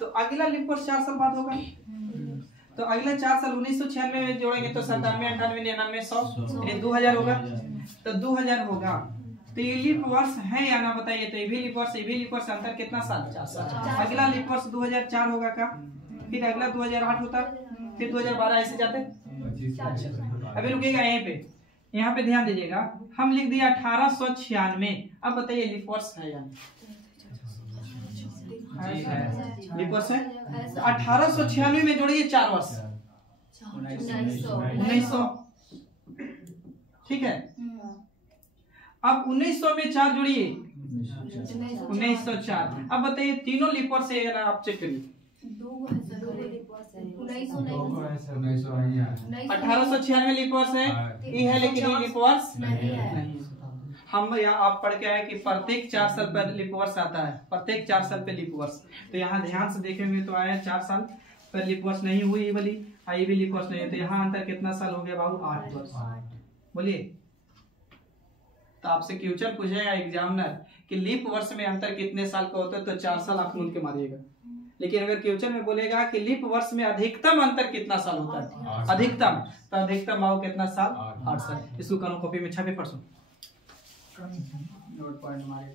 तो अगला लीप वर्ष 4 साल बाद होगा तो अगला 4 साल 1996 में जोड़ेंगे तो 97 98 99 100 ये 2000 होगा तो 2000 होगा तो ये लीप वर्ष है या ना बताइए। तो ये भी लीप वर्ष अंतर कितना साल 4 साल। अगला लीप वर्ष 2004 होगा का फिर अगला 2008 होता फिर 2012 ऐसे जाते। अभी रुकेगा यहीं पे यहाँ पे ध्यान दीजिएगा हम लिख दिया 1896 अब बताइए लीप वर्ष है या लीप वर्ष है 1896 में जोड़िए 4 वर्ष 1900 ठीक है। अब 1900 में 4 जोड़िए 1904 अब बताइए तीनों लीप वर्ष है ना आप चेक करिए 1896 लीप वर्ष है ये है लेकिन ये लीप वर्ष नहीं। हम यहाँ आप पढ़ के आए कि प्रत्येक 4 साल पर लीप वर्ष आता है प्रत्येक 4 साल पे लीप वर्ष। तो यहाँ ध्यान से देखेंगे तो आया 4 साल पर लीप वर्ष नहीं हुई ये वाली ये भी लीप वर्ष नहीं है तो यहाँ अंतर कितना साल हो गया बाबू 8 वर्ष बोलिए। तो आपसे फ्यूचर पूछेगा एग्जामिनर कि लीप वर्ष में अंतर कितने साल का होता है तो 4 साल आप मूल के मारिएगा। लेकिन अगर फ्यूचर में बोलेगा कि लीप वर्ष में अधिकतम अंतर कितना साल होता है अधिकतम तो अधिकतम बाबू कितना साल 8 साल। इसको करो कॉपी में छपे परसों नोट पॉइंट मारे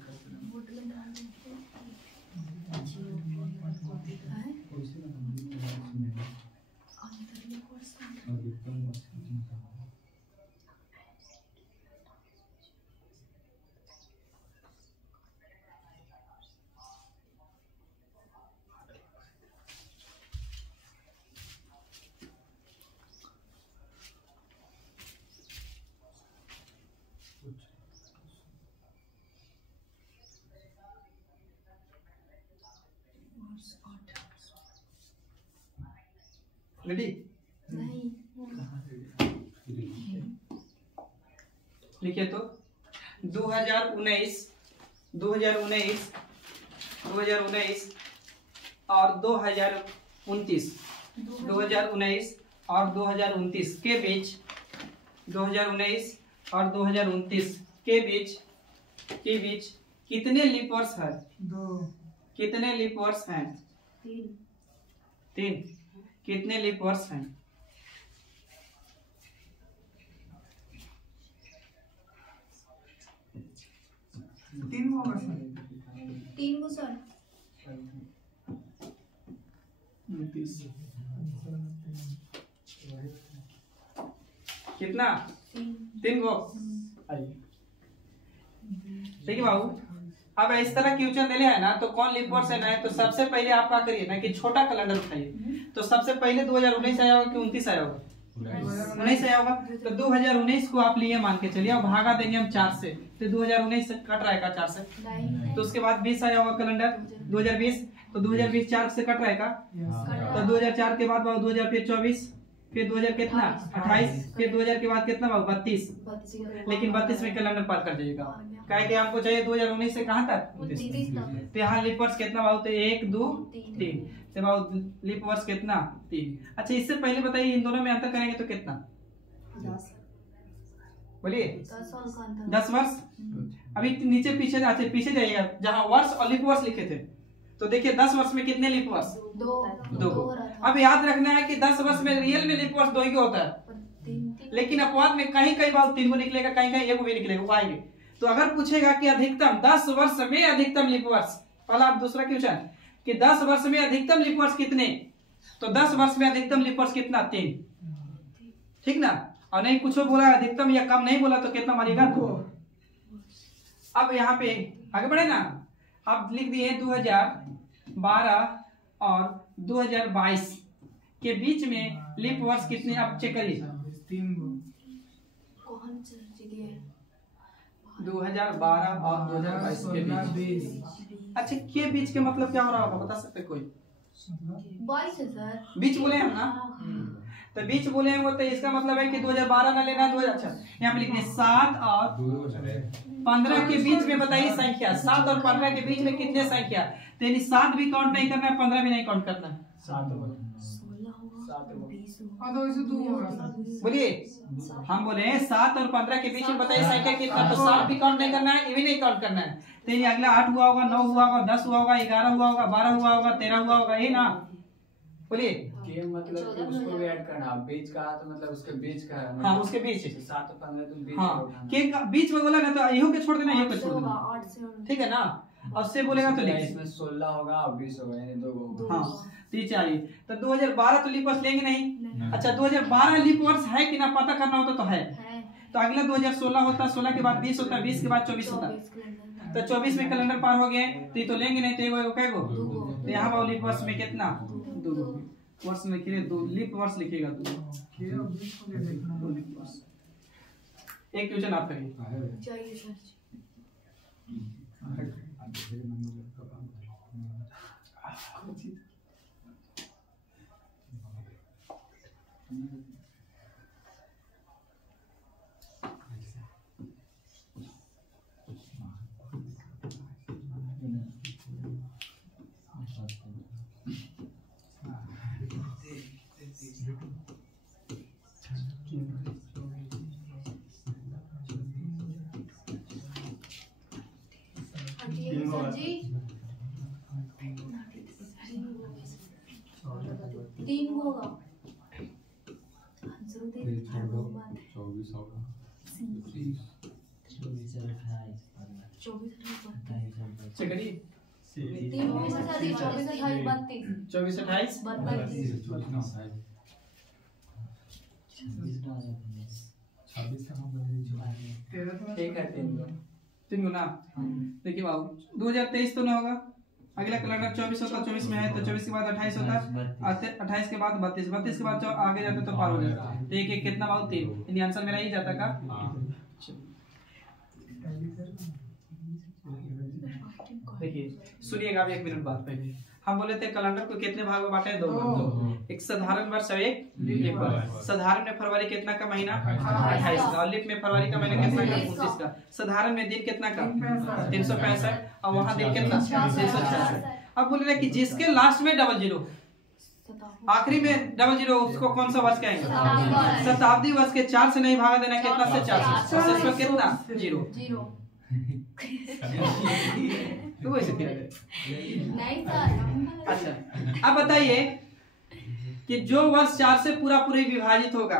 रेडी लिखिए तो 2019 और 2029 और 2029 के बीच 2019 और 2029 के बीच कितने लीप वर्ष है कितने लीप वर्ष हैं 3 कितने लीप वर्ष हैं 3 होगा सर 3 को सर 29 कितना 3 को देखिए बाबू अब इस तरह क्वेश्चन देने है ना तो कौन लीप वर्ष है ना तो सबसे पहले आप क्या करिए ना कि छोटा कैलेंडर उठाइए। तो सबसे पहले 2019 आया होगा कि 29 आया होगा 19 आया होगा तो 2019 को आप लिए मान के चलिए और भागा देंगे हम 4 से तो 2019 से कट रहेगा 4 से तो उसके बाद 20 आया होगा कैलेंडर 2020 तो 2020 4 से कट रहेगा तो 2004 के बाद 2000 फिर 24 फिर 2000 कितना 28 फिर 2000 के बाद कितना 32 लेकिन 32 में कैलेंडर पार कर जाइएगा क्या कि हमको चाहिए 2019 से कहाँ तक तो यहाँ लीप वर्ष कितना बाबू तो 1 2 3 तो बाबू लीप वर्ष कितना 3। अच्छा इससे पहले बताइए इन दोनों में अंतर करेंगे तो कितना बोलिए 10 वर्ष। अभी नीचे पीछे जाइएगा जहाँ वर्ष और लीप वर्ष लिखे थे तो देखिए 10 वर्ष में कितने लीप वर्ष 2 अब याद रखना है कि 10 वर्ष में रियल में लीप वर्ष 2 ही होता है लेकिन अपवाद में कहीं बार 3 को निकलेगा कहीं 1 भी निकलेगा वो आएंगे। तो अगर पूछेगा कि अधिकतम 10 वर्ष में अधिकतम लीप वर्ष पहला आप दूसरा क्वेश्चन कि 10 वर्ष में अधिकतम लीप वर्ष कितने तो 10 वर्ष में अधिकतम लीप वर्ष कितना 3 ठीक ना और नहीं कुछ बोला अधिकतम या कम नहीं बोला तो कितना मारिएगा 2 अब यहाँ पे आगे बढ़े ना, अब लिख दिए 2012 और 2022 के बीच में लीप वर्ष कितने, अब चेक करिए 2012 और 2022 के बीच। अच्छा के बीच के मतलब क्या हो रहा होगा बता सकते कोई? 22 है सर। बीच बोले हम ना, तो बीच बोले हैं वो, तो इसका मतलब है कि 2012 ना लेना 2000। अच्छा यहाँ पे लिखने 7 और 15 के बीच में बताइए संख्या, 7 और 15 के बीच में कितने संख्या? तो यानी 7 भी काउंट नहीं करना है, 15 भी नहीं काउंट करना है। 16 तो इसे 2 होगा। बोलिए हम बोले 7 और 15 के बीच में बताइए संख्या कितना, तो 7 भी काउंट नहीं करना है, ये भी नहीं काउंट करना है। तो यानी अगला 8 हुआ होगा, 9 हुआ होगा, 10 हुआ होगा, 11 हुआ होगा, 12 हुआ होगा, 13 हुआ होगा, ये ना। बोलिए के मतलब कि उसको भी ऐड करना, बीच का तो मतलब उसके बीच का है, हाँ उसके बीच 7 और 15 तुम बीच हाँ में उठाना। के का बीच में बोला ना तो इहो के छोड़ देना, इहो के छोड़ देना, ठीक है ना। और से बोलेगा तो लिखिए इसमें 16 होगा और 20 होगा, यानी 2 होगा। हाँ तो चाहिए। तो 2012 तो लीप वर्ष लेंगे नहीं। अच्छा 2012 लीप वर्ष है कि ना पता करना होता तो है। तो अगला 2016 होता, 16 के बाद 20 होता, 20 के बाद 24 होता, तो 24 में कैलेंडर पार हो गए, तो ये तो लेंगे नहीं, तो एगो कैगो, तो यहाँ पर लीप वर्ष में कितना 2 वर्ष में लिखिए, 2 लीप वर्ष लिखिएगा, 2 लीप वर्ष। एक क्वेश्चन आप करिए। चलिए 24 28 ठीक है 3 गुना। देखिए बाबू 2023 तो ना होगा, अगला कैलेंडर 24 होता, 24 में है तो 24 के बाद 28 होता, 28 के बाद 32, 32 के बाद आगे जाते तो पार हो जाता। तो एक एक कितना बाबू 3, यानी आंसर मेरा ही जाता का। देखिए सुनिएगा, अब 1 मिनट बाद पहले हम बोले थे कैलेंडर को कितने भाग में बांटे, 2 भाग, एक साधारण वर्ष और एक लीप वर्ष। साधारण में फरवरी कितना का महीना 28 का, और लीप में फरवरी का महीना कितना का 29 का। साधारण में दिन कितना का 365 और वहाँ दिन कितना 366। अब बोल रहे कि जिसके लास्ट में 00 आखिरी में 00 उसको कौन सा वर्ष कहेंगे? शताब्दी वर्ष के 4 से नहीं भागा देना, कितना से 4 से, इसमें कितना 0 तो वैसे किया जाए। अच्छा अब बताइए कि जो वर्ष 4 से पूरा पूरी विभाजित होगा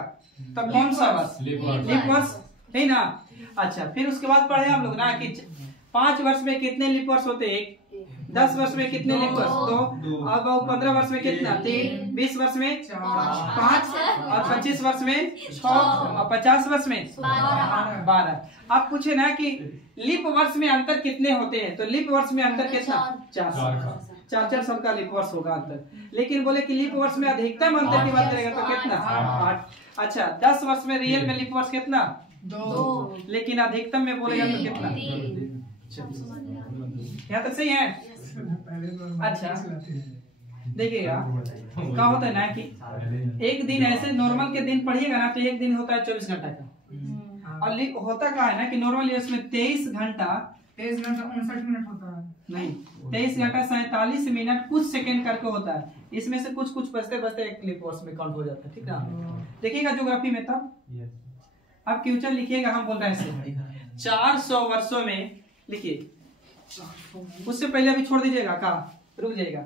तब कौन सा वर्ष? लीप वर्ष है ना। अच्छा फिर उसके बाद पढ़े हम लोग ना कि 5 वर्ष में कितने लीप वर्ष होते हैं? 10 वर्ष में कितने लीप वर्ष? 2। अब 15 वर्ष में कितना? 3। 20 वर्ष में 5 और 25 वर्ष में 6 और 50 वर्ष में 12। अब पूछे ना कि लीप वर्ष में अंतर कितने होते हैं, तो लीप वर्ष में अंतर कितना? 4 साल का लीप वर्ष होगा अंतर। लेकिन बोले कि लीप वर्ष में अधिकतम अंतर की बात करेगा तो कितना? 8। अच्छा 10 वर्ष में रियल में लीप वर्ष कितना? 2। लेकिन अधिकतम में बोलेगा तो कितना? यहाँ तक सही है। अच्छा देखिएगा क्या होता है ना कि एक दिन ऐसे नॉर्मल के दिन पढ़िएगा ना तो एक दिन होता है 24 घंटा का, और होता क्या है ना कि नॉर्मली उसमें 23 घंटा 59 मिनट होता है, नहीं 23 घंटा 47 मिनट कुछ सेकंड करके होता है। इसमें से कुछ कुछ बचते बचते एक लीप वर्ष में काउंट हो जाता है, ठीक है। देखिएगा ज्योग्राफी में तब अब फ्यूचर लिखिएगा, हम बोल रहे हैं 400 वर्षों में लिखिए, उससे पहले अभी छोड़ दीजिएगा, कहा रुक जाइएगा।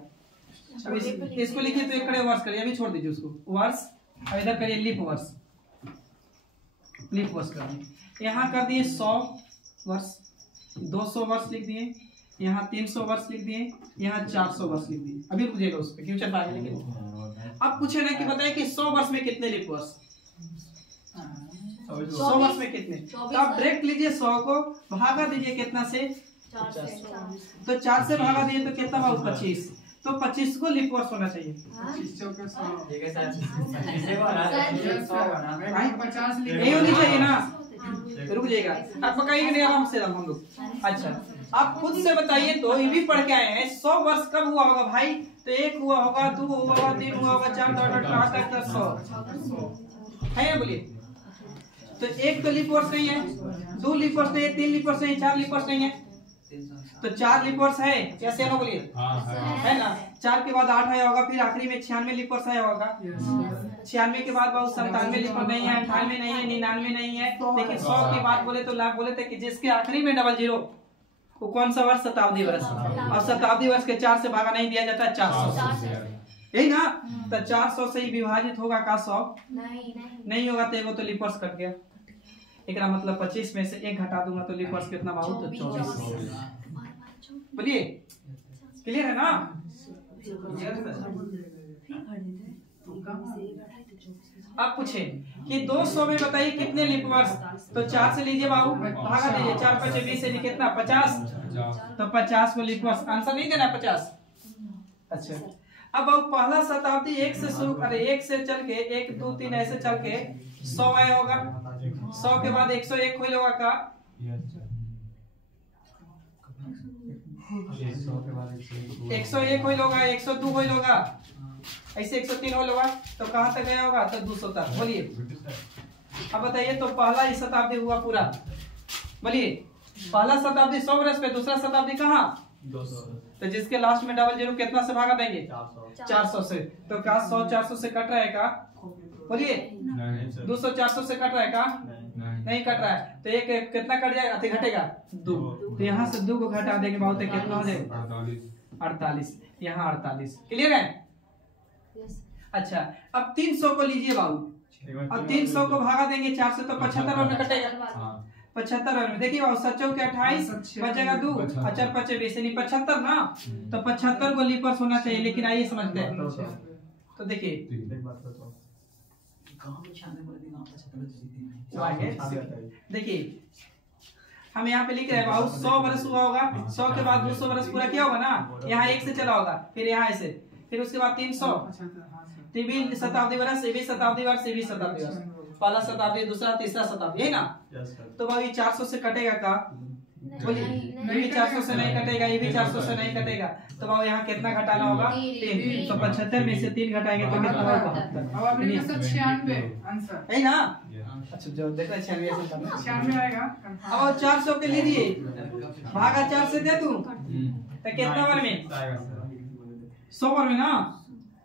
अब इसको लिखिए तो एक वर्ष करिए, अभी छोड़ दीजिए उसको वर्ष, और इधर करिए लीप वर्ष। लीप वर्ष कर दिए, यहाँ कर दिए 100 वर्ष, 200 वर्ष लिख दिए, यहाँ 300 वर्ष लिख दिए, यहाँ 400 वर्ष लिख दिए। अभी रुक जाइएगा उस पर, फ्यूचर पे आगे लिखिए। अब पूछे ना कि बताइए कि 100 वर्ष में कितने लीप वर्ष? 100 वर्ष में कितने, तो आप डायरेक्ट लीजिए 100 को भागा दीजिए कितना से, 4 से तो 4 से भागा दिए तो कितना हुआ 25, तो 25 को लीप वर्ष होना चाहिए। 25 चौके 100 भाई 50 यही होनी चाहिए ना, रुक जाइएगा आप बताइए नहीं, आराम से हम लोग। अच्छा आप खुद से बताइए, तो ये भी पढ़ के आए हैं 100 वर्ष कब हुआ होगा भाई, तो 1 हुआ होगा, 2 हुआ होगा, 3 हुआ होगा, 4 5 तक 100 है ना, बोलिए। तो 1 तो लीप वर्ष नहीं है, 2 लीप वर्ष नहीं है, 3 लीप वर्ष नहीं है, 4 लीप वर्ष नहीं है, तो 4 लीप वर्ष है, कैसे है ना, बोलिए है ना। 4 के बाद 8 आया होगा, फिर आखिरी में 96 लीप वर्ष आया होगा, 96 के बाद बहुत 97 लीप वर्ष नहीं है, 98 नहीं है, 99 नहीं है, लेकिन 100 की बात बोले तो लाभ बोले थे कि जिसके आखिरी में 00 वो कौन सा वर्ष, शताब्दी वर्ष, और शताब्दी वर्ष के 4 से भागा नहीं दिया जाता, 400 यही ना, तो 400 से ही विभाजित होगा का 100 नहीं होगा, तो एगो तो लीप वर्ष कट गया, एक मतलब 25 में से 1 घटा दूंगा तो लीप वर्ष कितना बाबू, तो 24। बोलिए क्लियर है ना। अब पूछे कि 200 में बताइए कितने लीप वर्ष, तो 4 से लीजिए बाबू, भागा दीजिए, 4 5 20 से कितना 50, तो 50 को लीप वर्ष, आंसर नहीं देना 50। अच्छा अब पहला शताब्दी 1 से शुरू करे, 1 से चल के 1 2 3 ऐसे चल के 100 आया होगा, 100 के बाद 101 होइल होगा का, 101 होइल होगा, 102 होइल होगा, ऐसे 103 होइल होगा, तो कहाँ तक गया होगा, तो 200 तक। बोलिए अब बताइए, तो पहला ही शताब्दी हुआ पूरा, बोलिए पहला शताब्दी 100 वर्ष पे, दूसरा शताब्दी कहाँ 200, तो जिसके लास्ट में 00 कितना से भागा देंगे, 400 से, तो का 100 400 से कट रहा है का, बोलिए 200 400 से कट रहा है का, नहीं कट रहा है, तो एक कितना कट जाएगा, अति घटेगा 2, तो यहाँ से 2 को घटा देंगे बहुत, कितना हो जाएगा 48, यहाँ 48। क्लियर है। अच्छा अब 300 को लीजिए बाबू, अब 300 को भागा देंगे 4 से, तो 75 में कटेगा, 75 में देखिए बाबू, 7 के 28 बचेगा 2, 4 5 20 यानी 75 ना, तो 75 को लीप वर्ष होना चाहिए, लेकिन आइए समझते हैं। तो देखिए देखिए हम यहाँ पे लिख रहे हैं बाबू 100 वर्ष हुआ होगा, 100 के बाद 200 वर्ष पूरा किया होगा ना, यहाँ 1 से चला होगा, फिर यहाँ ऐसे, फिर उसके बाद 300, भी शताब्दी वर्ष, ये भी शताब्दी वर्ष, ये भी शताब्दी वर्ष, पहला शताब्दी दूसरा तीसरा शताब्दी है ना, तो भाई 400 से कटेगा का, बोलिए ये भी 400 से नहीं कटेगा, ये भी 400 से नहीं कटेगा, तो भाई यहाँ कितना घटाना होगा 3, तो 75 में से 3 घटाएंगे तो कितना होगा 96 आंसर है ना। अच्छा जो देखा 96 आएगा। अब 400 के लीजिए, भागा 4 से दे दूं तो कितना बार में 100 बार में ना,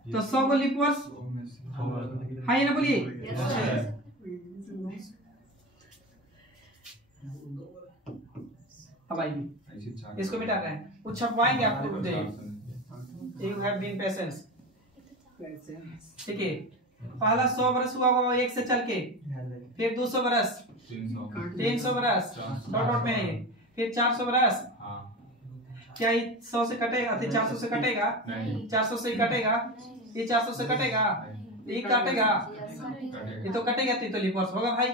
तो 100 को लीप वर्ष है ना, बोलिए अब आइए इसको मिटा रहे हैं, वो छपवाएंगे आपको, यू हैव बीन पेशेंस, ठीक है। पहला 100 वर्ष हुआ होगा 1 से चल के, फिर 200 वर्ष, 300 वर्ष डॉट में है, फिर 400 वर्ष, क्या ये 100 से कटेगा, 400 से कटेगा, 400 से ही कटेगा, ये 400 से कटेगा, ये काटेगा, ये तो कटेगा, तो लीप वर्ष होगा भाई।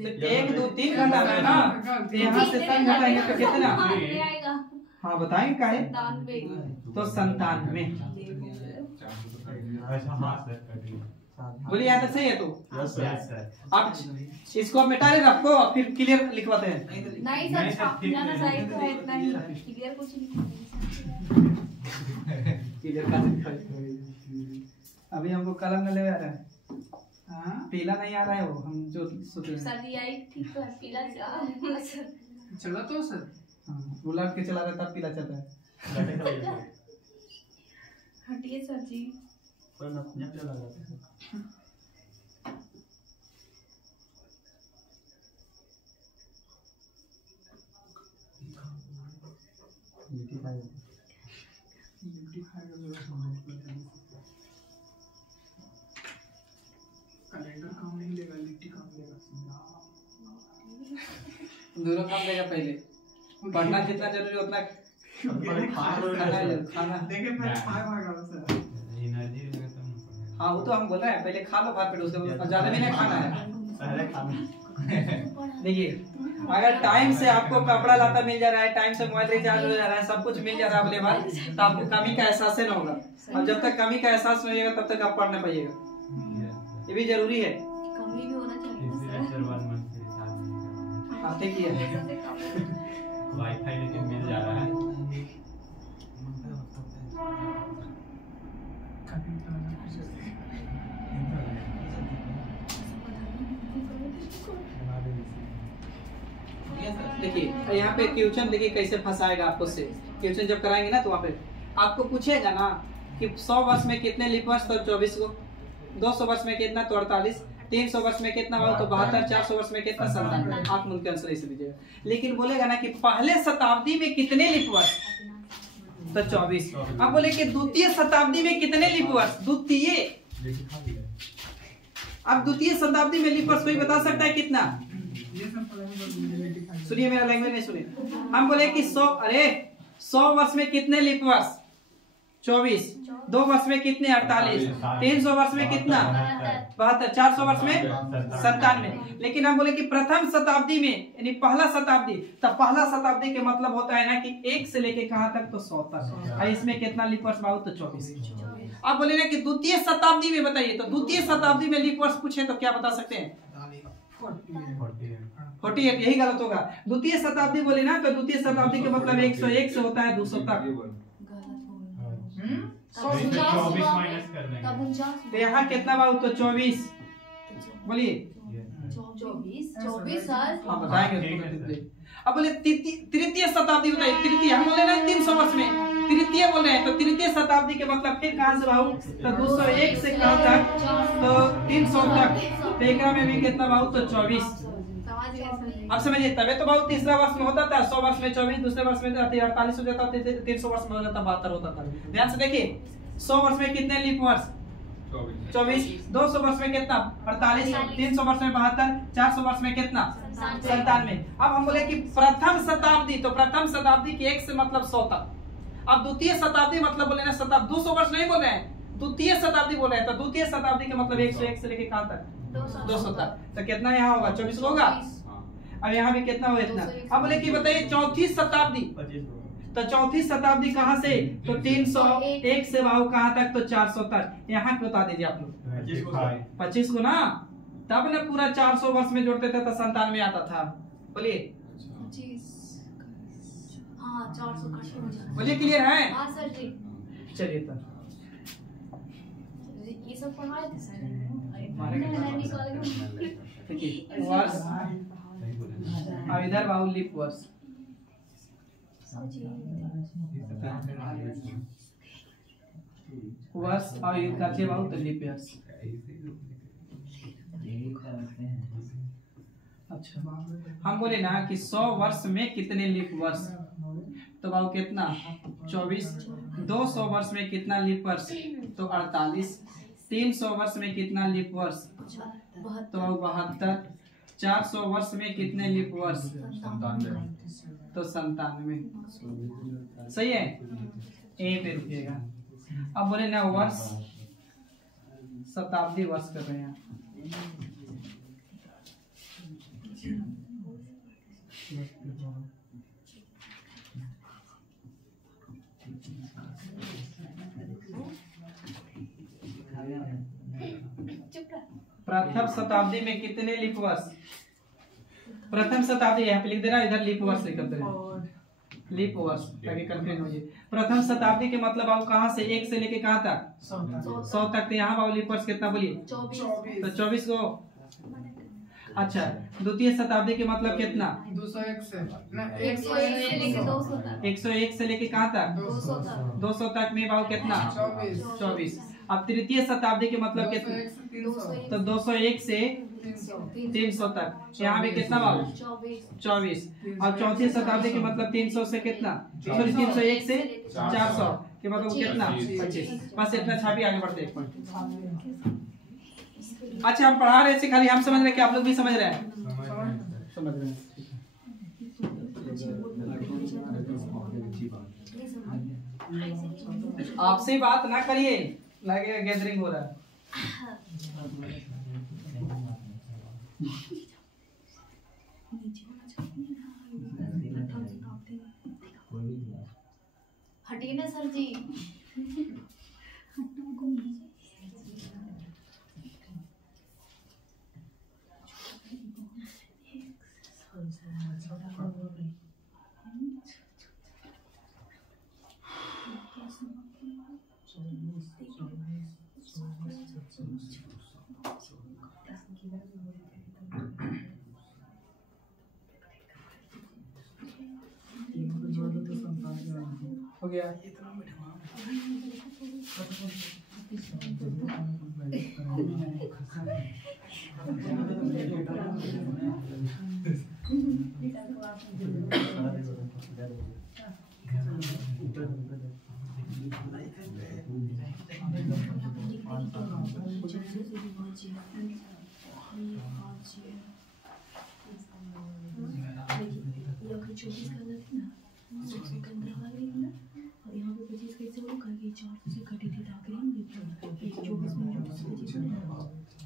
तो 1 2 3 घंटा है ना, तो यहाँ से 3 घटाएंगे तो कितना, हाँ बताएंगे का है, तो 97। बोलिए यहाँ तक सही है, तो आप इसको आप मिटा रहे आपको, फिर क्लियर लिखवाते हैं। नहीं सर, अपना ना सही तो है, इतना ही क्लियर कुछ नहीं, क्लियर का अभी हमको कलम न ले आ रहा है, पीला नहीं आ रहा है, वो हम जो सोचे सर यही ठीक तो है, पीला चला तो सर, बुलाट के चला रहा तब पीला चलता है। हटिए सर जी, कैलेंडर काम नहीं लेगा, लिट्टी काम लेगा, दोनों काम लेगा। पहले पढ़ना जितना जरूरी उतना खाना देखिए मैं खाएगा सर, एनर्जी रहेगा तब। हाँ वो तो हम बोल रहे हैं, पहले खा लो भात पेट, उसके बाद ज्यादा भी नहीं खाना है। देखिए अगर टाइम से आपको कपड़ा लाता मिल जा रहा है, टाइम से मोबाइल रिचार्ज हो जा रहा है, सब कुछ मिल जा रहा है अवेलेबल, तो आपको कमी का एहसास ही ना होगा। और जब तक कमी का एहसास नहीं होगा तब तक आप पढ़ नहीं पाइएगा, ये भी जरूरी है। कमी भी होना चाहिए। हाँ ठीक है, वाईफाई लेकिन मिल जा रहा है। देखिए यहाँ पे क्वेश्चन देखिए कैसे फंसाएगा आपको से। क्वेश्चन जब कराएंगे ना तो वहाँ पे आपको पूछेगा ना कि 100 वर्ष में कितने लीप वर्ष तो 24 को, 200 वर्ष में कितना तो 48, 300 वर्ष में कितना हुआ तो 72, 400 वर्ष में कितना 57। आप उनके आंसर ऐसे दीजिएगा। लेकिन बोलेगा ना कि पहले शताब्दी में कितने लीप वर्ष तो 24। अब बोले कि द्वितीय शताब्दी में कितने लीप वर्ष, द्वितीय, अब द्वितीय शताब्दी में लीप वर्ष कोई बता सकता है कितना? सुनिए मेरा लैंग्वेज नहीं सुनिए। हम बोले कि 100 वर्ष में कितने लीप वर्ष 24, 2 वर्ष में कितने 48, 300 वर्ष में कितना 72, 400 वर्ष में 97। लेकिन हम बोले कि प्रथम शताब्दी में यानी पहला शताब्दी, तब पहला शताब्दी के मतलब होता है ना कि 1 से लेके कहां तक तो 100 तक, और इसमें कितना लीप वर्ष बाबू तो 24। अब बोले ना कि द्वितीय शताब्दी में बताइए, तो द्वितीय शताब्दी में लीप वर्ष पूछे तो क्या बता सकते हैं? 48, यही गलत होगा। द्वितीय शताब्दी बोले ना तो द्वितीय शताब्दी के मतलब 101 से होता है 200 तक। तो यहाँ कितना बाबू तो 24, बोलिए 24 सर। हाँ बताएंगे। अब बोले तृतीय शताब्दी बताइए, तृतीय हम बोले ना 300 वर्ष में तृतीय बोल रहे हैं, तो तृतीय शताब्दी के मतलब फिर कहाँ से बाबू तो 201 से कहाँ तक तो 300 तक, तो एक में भी कितना बाबू तो 24। अब समझिए तबे तो बहुत तीसरा वर्ष में होता था 100 वर्ष में 24, दूसरे वर्ष में 48 हो जाता, 300 वर्ष में हो जाता 72 होता था। ध्यान से देखिए 100 वर्ष में कितने लीप वर्ष 24, 200 वर्ष में कितना 48, 300 वर्ष में 72, 400 वर्ष में कितना 97। अब हम बोले कि प्रथम शताब्दी, तो प्रथम शताब्दी की 1 से मतलब 100 तक। अब द्वितीय शताब्दी मतलब बोले ना शताब्दी 200 वर्ष नहीं बोल रहे हैं, द्वितीय शताब्दी बोल रहे हैं, तो द्वितीय शताब्दी के मतलब 101 से लेके कहां तक 200 तक। तो कितना यहाँ होगा 24 होगा। अब यहाँ भी कितना होगा इतना। अब बोले कि बताइए चौथी शताब्दी, तो चौथी शताब्दी कहाँ से तो 301 से बाबू कहाँ तक तो 400 तक। यहाँ पे बता दीजिए आप लोग 25 को ना, तब ना पूरा 400 वर्ष में जोड़ते थे तो 97 आता था। बोलिए बोलिए क्लियर है? हाँ सर जी। चलिए तो ये सब पढ़ाए थे सर। देखिए वर्ष अब इधर बाबू लीप वर्ष, वर्ष और इनका छे बाबू तो लीप वर्ष। अच्छा हम बोले ना कि 100 वर्ष में कितने लीप वर्ष, तो बाबू कितना 24, 200 वर्ष में कितना लीप वर्ष तो 48, 300 वर्ष में कितना लीप वर्ष तो 72, 400 वर्ष में कितने लीप वर्ष तो 97। सही है, यहीं पे रुकिएगा। अब बोले ना वर्ष शताब्दी वर्ष कर रहे हैं। प्रथम शताब्दी में कितने लीप वर्ष, प्रथम शताब्दी यहाँ पे लिख दे रहा है, इधर लीप वर्ष लिख दे रहा है, लीप वर्ष ताकि कंफ्यूज हो जाए। प्रथम शताब्दी के मतलब आप कहाँ से 1 से लेके कहाँ तक 100 तक, तो यहाँ बाबू लीप वर्ष कितना बोलिए तो 24 को। अच्छा द्वितीय शताब्दी के मतलब कितना 201 से 101 से लेके कहाँ तक 200 तक में बाबू कितना 24। अब तृतीय शताब्दी के मतलब कितना तो 201 से 300 तक, यहाँ भी कितना बाबू 24। और चौथी शताब्दी के मतलब 300 से कितना सॉरी 301 से 400 के मतलब कितना 25। बस इतना छापी, आगे बढ़ते एक पॉइंट। अच्छा हम पढ़ा रहे थे खाली हम समझ रहे कि आप लोग भी समझ रहे हैं, समझ रहे हैं। आपसे बात ना करिए, लगेगा गैदरिंग हो रहा है। हटिए ना सर जी। हो गया।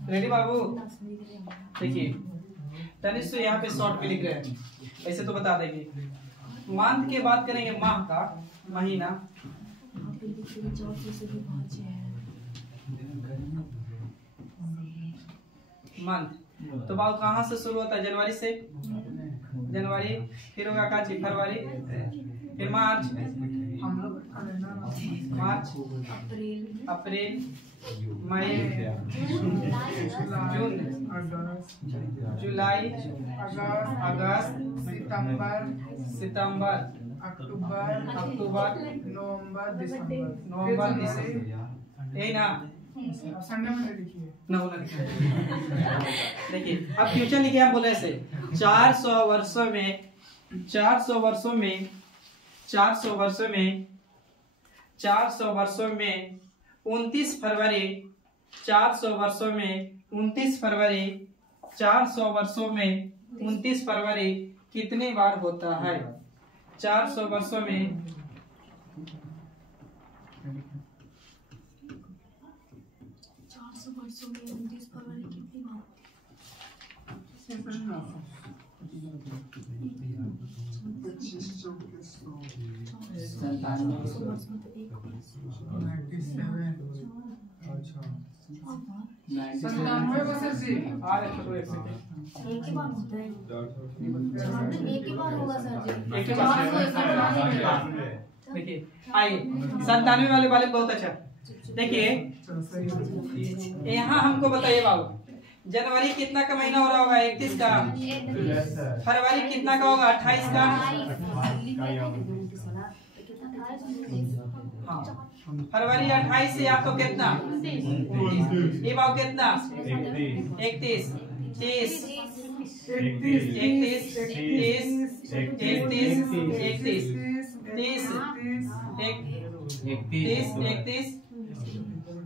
रेडी बाबू? देखिए तनिष तो यहाँ पे शॉर्ट पे लिख रहे हैं, ऐसे तो बता देंगे। मंथ के बात करेंगे माह का, महीना। मंथ तो बाबू कहाँ से शुरू होता है? जनवरी से। जनवरी, फिर होगा काची फरवरी, फिर मार्च, मार्च, अप्रैल, मई, जून, जुलाई, अगस्त, सितंबर, अक्टूबर, नवंबर, दिसंबर। यही ना? संडे में लिखिए। देखिए अब फ्यूचर लिखे हम बोले ऐसे 400 वर्षों में 400 वर्षों में 400 वर्षों में 400 वर्षों में 29 फरवरी 400 वर्षों में 29 फरवरी 400 वर्षों में 29 फरवरी कितने बार होता है? 400 वर्षों में 29 फरवरी कितनी बार? एक ही बार होता है। एक ही बार होगा सर जी। एक ही बार। देखिए आइए 97 वाले बहुत अच्छा। देखिए यहाँ हमको बताइए बाबू, जनवरी कितना का महीना हो रहा होगा? 31 का। फरवरी कितना का होगा? 28 का। हाँ फरवरी 28 से आपको कितना? ये बाबू कितना? 31, 30, 31, 31,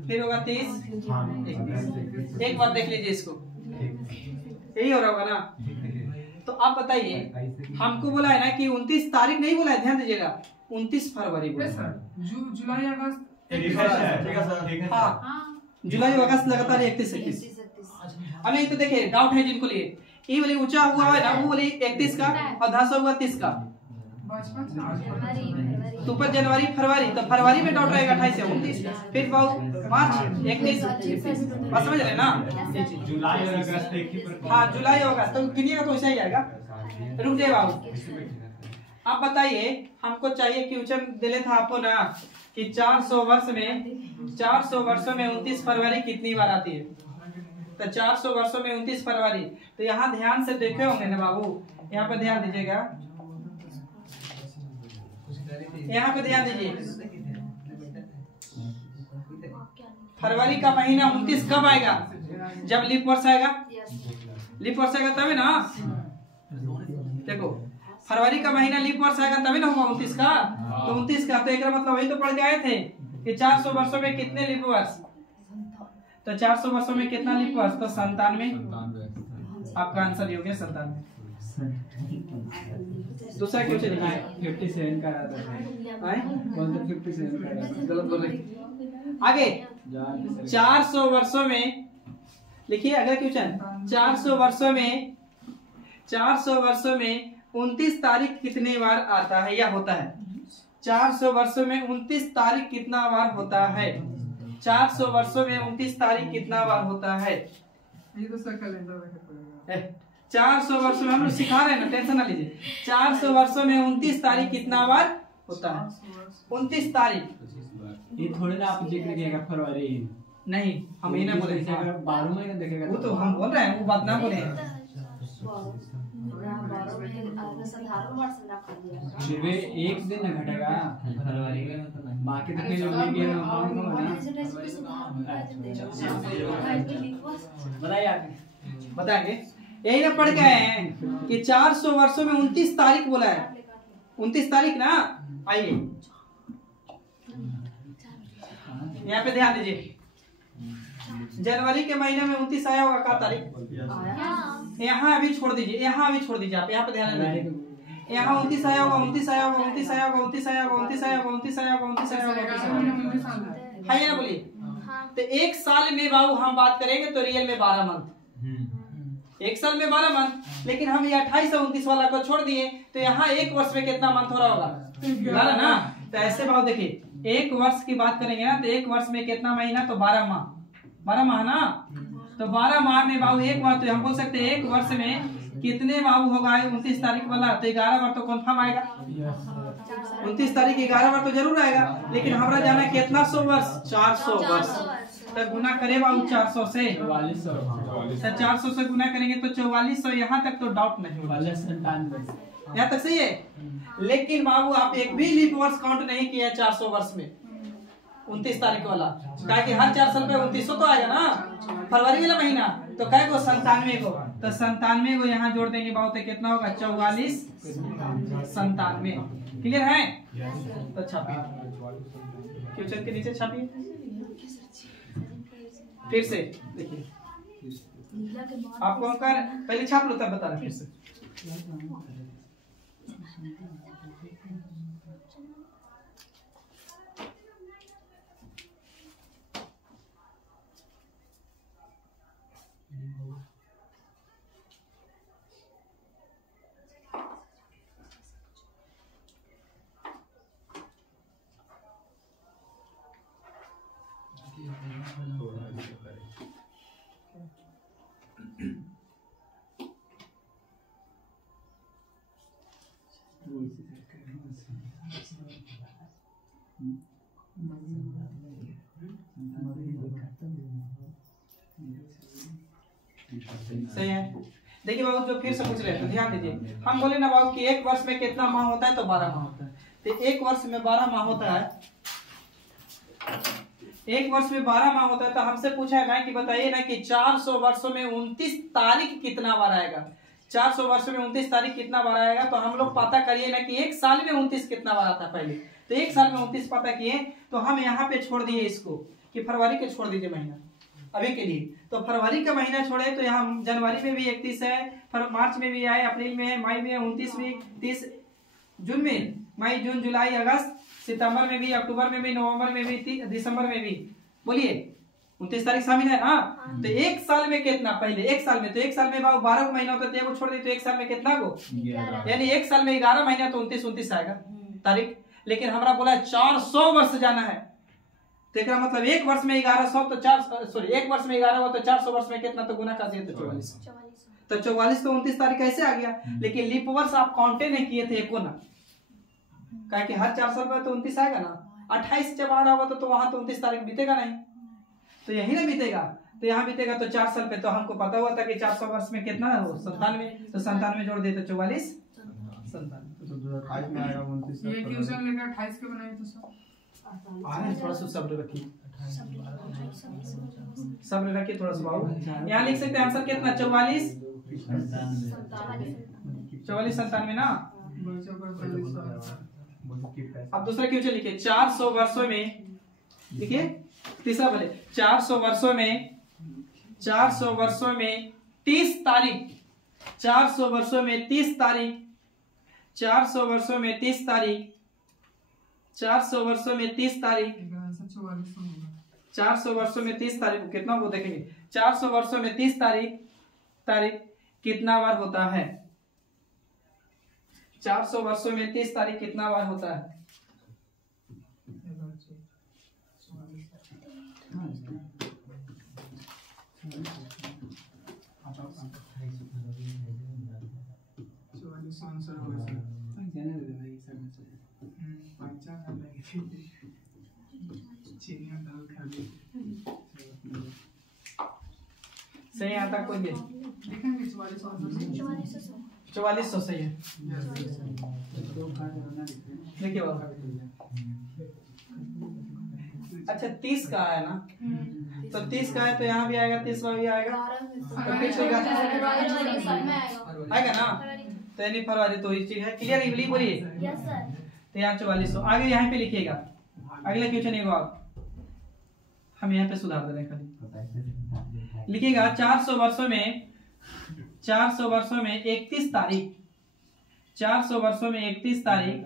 फिर होगा 30, 31। एक बार देख लीजिए इसको, यही हो रहा होगा ना? तो आप बताइए, हमको बोला है ना कि 29 तारीख नहीं बोला है, ध्यान दीजिएगा, 29 फरवरी बोला। जुलाई अगस्त। हाँ जुलाई अगस्त लगातार 31 अब नहीं तो देखिए डाउट है जिनको लिए, ये वाली ऊंचा हुआ है ना, वो वाली 31 का और धंसा हुआ 30 का। तो ऊपर जनवरी फरवरी, तो फरवरी में डाउट रहेगा 28 से 29, फिर मार्च 31, बस समझ रहे ना? जुलाई और अगस्त एक ही पर। हाँ जुलाई और अगस्त तो गिनिएगा तो ऐसा ही आएगा। रुक जाइए बाबू, आप बताइए, हमको चाहिए क्वेश्चन दिले था आपको ना कि 400 वर्षों में 29 फरवरी कितनी बार आती है? तो 400 वर्षों में 29 फरवरी, तो यहाँ ध्यान से देखे होंगे ना बाबू, यहाँ पे ध्यान दीजिएगा, यहाँ पे ध्यान दीजिए। फरवरी का महीना 29 कब आएगा? जब लीप वर्ष आएगा। लीप वर्ष आएगा तभी ना। देखो फरवरी का महीना लीप वर्ष आएगा तभी ना होगा 29 का। तो 29 का तो एक मतलब वही तो पढ़ के आए थे कि 400 वर्षों में कितने लीप वर्ष? तो 400 वर्षों में कितना लीप वर्ष? तो 97। आपका आंसर हो गया 97। दूसरा क्वेश्चन लिखा है 57 का आता है। कौन सा 57 का आता है? गलत बोल रहे। आगे 400 वर्षों में लिखिए अगला क्वेश्चन, 400 वर्षों में 29 तारीख कितने बार आता है या होता है? 400 वर्षों में 29 तारीख कितना बार होता है? 400 वर्षों में 29 तारीख कितना बार होता है? ये तो सर कैलेंडर में पड़ेगा। 400 वर्षों में हम लोग सिखा रहे हैं ना, टेंशन ना लीजिए। 400 वर्षों में 29 तारीख कितना बार होता है? 29 तारीख। ये थोड़े ना आप जिक्र किएगा फरवरी, नहीं हम ये ना बोले, 12 महीने देखेगा वो तो हम बोल रहे हैं, वो बात ना बोले। फिर भी एक दिन ना घटेगा फरवरी में, बाकी तो फिर बताइए आप बताएंगे। यही ना पढ़ के आए हैं कि 400 वर्षों में 29 तारीख बोला है। 29 तारीख ना, आइए यहाँ पे ध्यान दीजिए। जनवरी के महीने में 29 आया होगा का तारीख? यहाँ अभी छोड़ दीजिए, यहाँ अभी छोड़ दीजिए, आप यहाँ पे ध्यान दीजिए। यहाँ 29 आया होगा, 29 आया होगा, 29 आया होगा, 29 आया होगा, 29 आया होगा, 29 आया होगा, 29 आया होगा। हाँ ये ना बोलिए। तो एक साल में बाबू हम बात करेंगे तो रियल में 12 मंथ, एक साल में 12 मंथ। लेकिन हम ये 28 और 29 वाला को छोड़ दिए तो यहाँ एक वर्ष में कितना मंथ हो रहा होगा? 11 ना। तो ऐसे बाबू देखिए, एक वर्ष की बात करेंगे ना तो एक वर्ष में कितना महीना? तो 12 माह, 12 माह ना। तो 12 माह में बाबू एक बार तो हम बोल सकते हैं एक वर्ष में कितने बाबू होगा? 29 तारीख वाला तो 11 बार तो कन्फर्म आएगा। 29 तारीख 11 बार तो जरूर आएगा। लेकिन हमारा जाना है कितना? 100 वर्ष, 400 वर्ष। तो गुना करे बाबू 400 से, 400 से गुना करेंगे तो 4400। यहाँ तक तो डाउट नहीं होगा, यहाँ तक सही है। लेकिन बाबू आप एक भी लीप वर्ष काउंट नहीं किया 400 वर्ष में 29 तारीख वाला, क्या कि हर 4 साल पे 29 तो आएगा ना, फरवरी वाला महीना। तो क्या को 97 को, तो 97 को यहाँ जोड़ देंगे बाबू तो कितना होगा? 44 97। क्लियर है? तो छापिए, क्वेश्चन के नीचे छापिए। फिर से देखिए, आपको कर पहले छाप लो तब बता रहे फिर से। सही है। देखिए बाबू जो फिर से पूछ रहे हैं तो ध्यान दीजिए। हम बोले ना बाबू कि एक वर्ष में कितना माह होता है? तो 12 माह होता है। तो एक वर्ष में 12 माह होता है, एक वर्ष में 12 माह होता है। तो हमसे पूछा है ना कि बताइए ना कि 400 वर्षों में 29 तारीख कितना बार आएगा? 400 वर्षों में 29 तारीख कितना बार आएगा? तो हम लोग पता करिए ना कि एक साल में 29 कितना बार आता है पहले। तो एक साल में 29 पता किए तो हम यहाँ पे छोड़ दिए इसको कि फरवरी के छोड़ दीजिए महीना अभी के लिए। तो फरवरी का महीना छोड़े तो यहाँ जनवरी में भी 31 है, मार्च में भी है, अप्रैल में है, मई में 29 भी, 30 जून में, मई जून जुलाई अगस्त, सितंबर में भी, अक्टूबर में भी, नवंबर में भी, दिसंबर में भी। बोलिए 29 तारीख शामिल है ना। तो एक साल में कितना? पहले एक साल में, तो एक साल में 12 को महीना होता है तो छोड़ दी तो एक साल में कितना को? यानी एक साल में 11 महीना तो 29 आएगा तारीख। लेकिन हमारा बोला 400 वर्ष जाना है तो एक मतलब एक वर्ष में 1100 तो 1 वर्ष में 11 हुआ तो 400 वर्ष में कितना? तो गुना कर दिए तो 44। तो 44 तो 29 तारीख कैसे आ गया? लेकिन लीप वर्ष आप काउंटे नहीं किए थे एको ना, क्या कि हर 4 साल में तो 29 आएगा ना। 28 जब आ रहा होगा तो वहां तो 29 तारीख बीतेगा नहीं, तो यही ना बीतेगा। तो यहाँ बीतेगा तो 4 साल पे। तो हमको पता हुआ था कि 400 वर्ष में कितना है? 97। तो 97 जोड़ दे तो 44 97। ये क्वेश्चन लेकर 28 के बनाए तो सब थोड़ा सा सब्र रखिए, सब्र रखिए थोड़ा सा बाबू। यहाँ लिख सकते हैं आंसर कितना? 44 97 ना। अब दूसरा क्वेश्चन लिखिए। 400 वर्षों में, देखिए तीसरा बोले 400 वर्षों में 30 तारीख, 400 वर्षों में 30 तारीख, 400 वर्षों में 30 तारीख, 400 वर्षों में 30 तारीख, 400 वर्षों में 30 तारीख को कितना वो देखेंगे। 400 वर्षों में 30 तारीख तारीख कितना बार होता है? 400 वर्षों में 30 तारीख कितना बार होता है? सही आता कोई भी? 4400 सही है। देखिए अच्छा 30 का है ना, तो 30 का है तो यहाँ भी आएगा, 30 में भी आएगा, तो पीछे का आएगा ना, तो यानी फरवरी तो ये चीज है। क्लियर इवली बोलिए। Yes sir. तो यहाँ 4400 आगे यहाँ पे लिखिएगा। अगला क्वेश्चन एक और हम यहाँ पे सुधार दे रहे हैं, खाली लिखिएगा 400 वर्षों में 31 तारीख, 400 वर्षों में 31 तारीख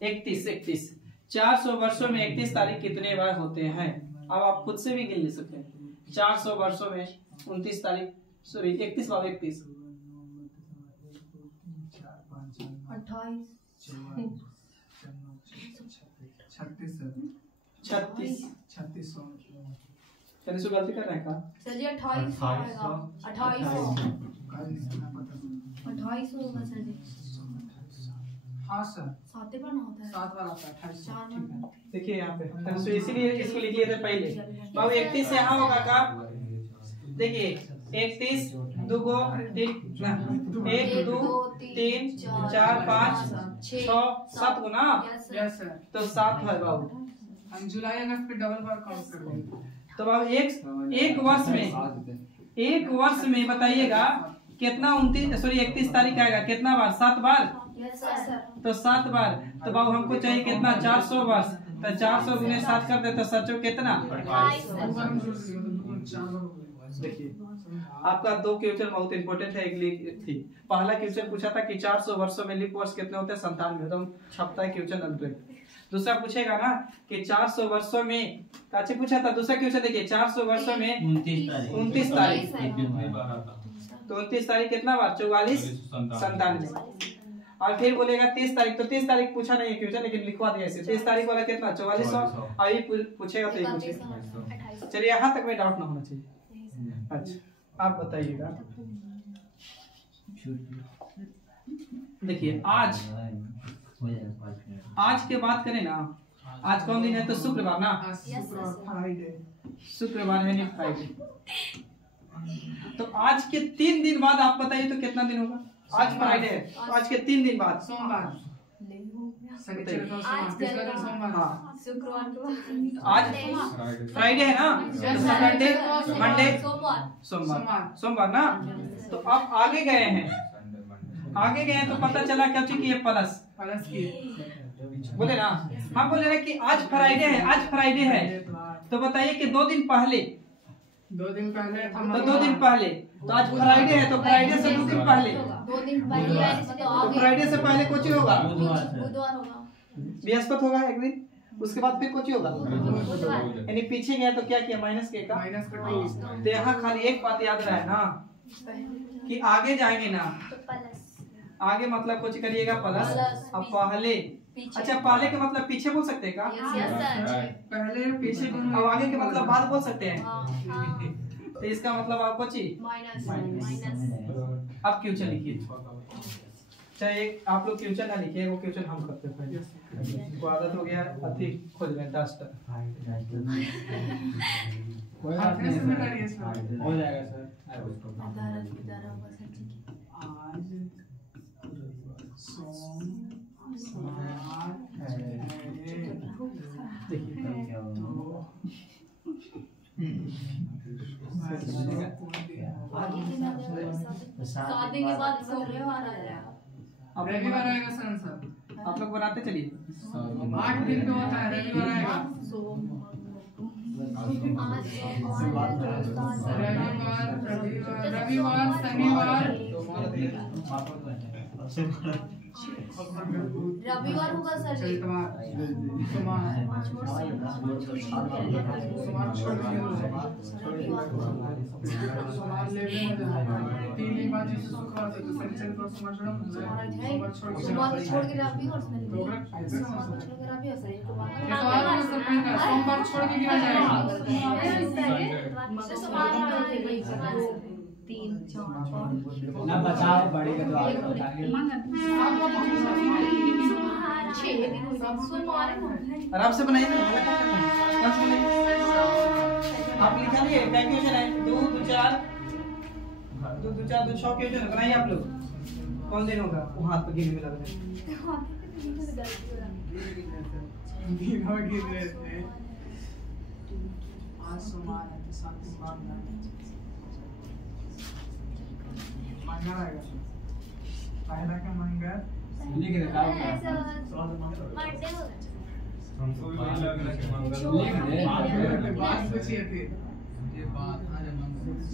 31 400 वर्षों में 31 तारीख कितने बार होते हैं? अब आप खुद से भी गिन ले सकते हैं। 400 वर्षों में 29 तारीख, सॉरी 31 बार 31 36 चलिए सो गलती कर रहे हैं का सर जी 28 आएगा, 28 होगा सर जी। हाँ सर, 7 बार ना होता है, 7 बार आता है, 28। देखिए यहाँ पे तो इसीलिए इसको लिख लिए थे पहले। अब 31 यहाँ होगा का, देखिए 31 2 गो 3 ना 1 2 3 4 5 6 7 गो ना, यस सर। तो 7 है बाबू। हम जुलाई अगस्त पे डबल बार काउंट कर लेंगे। तो अब एक वर्ष में बताइएगा कितना 31 तारीख आएगा, कितना बार? 7 बार। Yes sir. तो 7 बार, तो बाबू हमको चाहिए कितना? 400 वर्ष, तो 400 गुने 7 कर दे तो सचो कितना? 28। देखिए आपका 2 क्वेश्चन बहुत इंपॉर्टेंट है। एक थी पहला क्वेश्चन पूछा था कि 400 वर्षों में लीप वर्ष कितने होते हैं? 97 तो छपता है क्वेश्चन अंत। दूसरा पूछेगा ना कि 400 वर्षों में, अच्छा पूछा था दूसरा क्वेश्चन, देखिए 400 वर्षों में 29 तारीख, तो 29 तारीख कितना बार? 44 97। और फिर बोलेगा 30 तारीख, तो 30 तारीख पूछा नहीं है क्वेश्चन, लेकिन लिखवा दिया ऐसे। 30 तारीख वाला कितना? 4400। अभी पूछेगा तो ये पूछेगा। चलिए यहाँ तक में डाउट ना होना चाहिए। अच्छा आप बताइएगा, देखिए आज के बात करें ना, आज कौन दिन है? तो शुक्रवार ना, शुक्रवार है नहीं फ्राइडे। तो आज के 3 दिन बाद आप बताइए तो कितना दिन होगा? आज फ्राइडे है, तो आज के 3 दिन बाद सोमवार। हाँ शुक्रवार आज फ्राइडे है ना, सैटरडे मंडे सोमवार ना। तो आप आगे गए हैं तो पता चला क्या चीज की है? प्लस की बोले ना, हम बोले ना कि आज फ्राइडे है, तो बताइए कि 2 दिन पहले, 2 दिन पहले था, तो 2 दिन पहले, तो आज फ्राइडे है, तो फ्राइडे से 2 दिन पहले, 2 दिन पहले तो फ्राइडे से पहले कुछ होगा, बुधवार होगा, बृहस्पति होगा एक दिन, उसके बाद फिर कुछ होगा, यानी पीछे गया तो क्या किया? माइनस के का। तो यहाँ खाली एक बात याद रहे ना कि आगे जाएंगे ना, आगे मतलब कुछ करिएगा प्लस, अब पहले, अच्छा पहले का मतलब पीछे बोल सकते हैं का? पहले पीछे, अब आगे के मतलब बाद बोल सकते हैं। तो इसका मतलब आपको चाहिए अब क्वेश्चन लिखिए, चाहे आप लोग क्वेश्चन ना लिखिए, वो क्वेश्चन हम करते हैं, को आदत हो गया अति खोज में डस्टर हो जाएगा सर। सात दिन के बाद सोमवार आ जाएगा, रविवार आएगा सर। आप लोग बनाते चलिए। 8 दिन पे होता है, रविवार आएगा। रविवार, शनिवार, रविवार होगा सर जी। इतवार सोमवार छोड़ दिए सोमवार ले ले 3 दिन बाद जिस शुक्रवार से शनिचर पर सोमवार सोमवार छोड़ के रविवार से प्रोग्राम ऐसे सोमवार छोड़ के रविवार से सोमवार छोड़ के गिरा जाएगा। सोमवार 3 4 ना बचाओ बढ़ेगा तो आगे बताएंगे। 6 दिन सोमवार है ना। आराम से बनाइए ना, हल्ला क्या करना है? आराम से बनाइए। आप लिखा लिए क्या क्वेश्चन है? 2 2 4 2 2 4 2 6 क्वेश्चन है, बनाइए आप लोग। कौन दिन होगा? वो हाथ पे गिरने में लग रहा है। आज सोमवार है तो 7 दिन बाद मंगल आएगा। पहला का मंगल लिख दे आओ मंडे होगा। हमको भी लग रहा है कि मंगल लिख दे। बात पूछिए फिर ये बात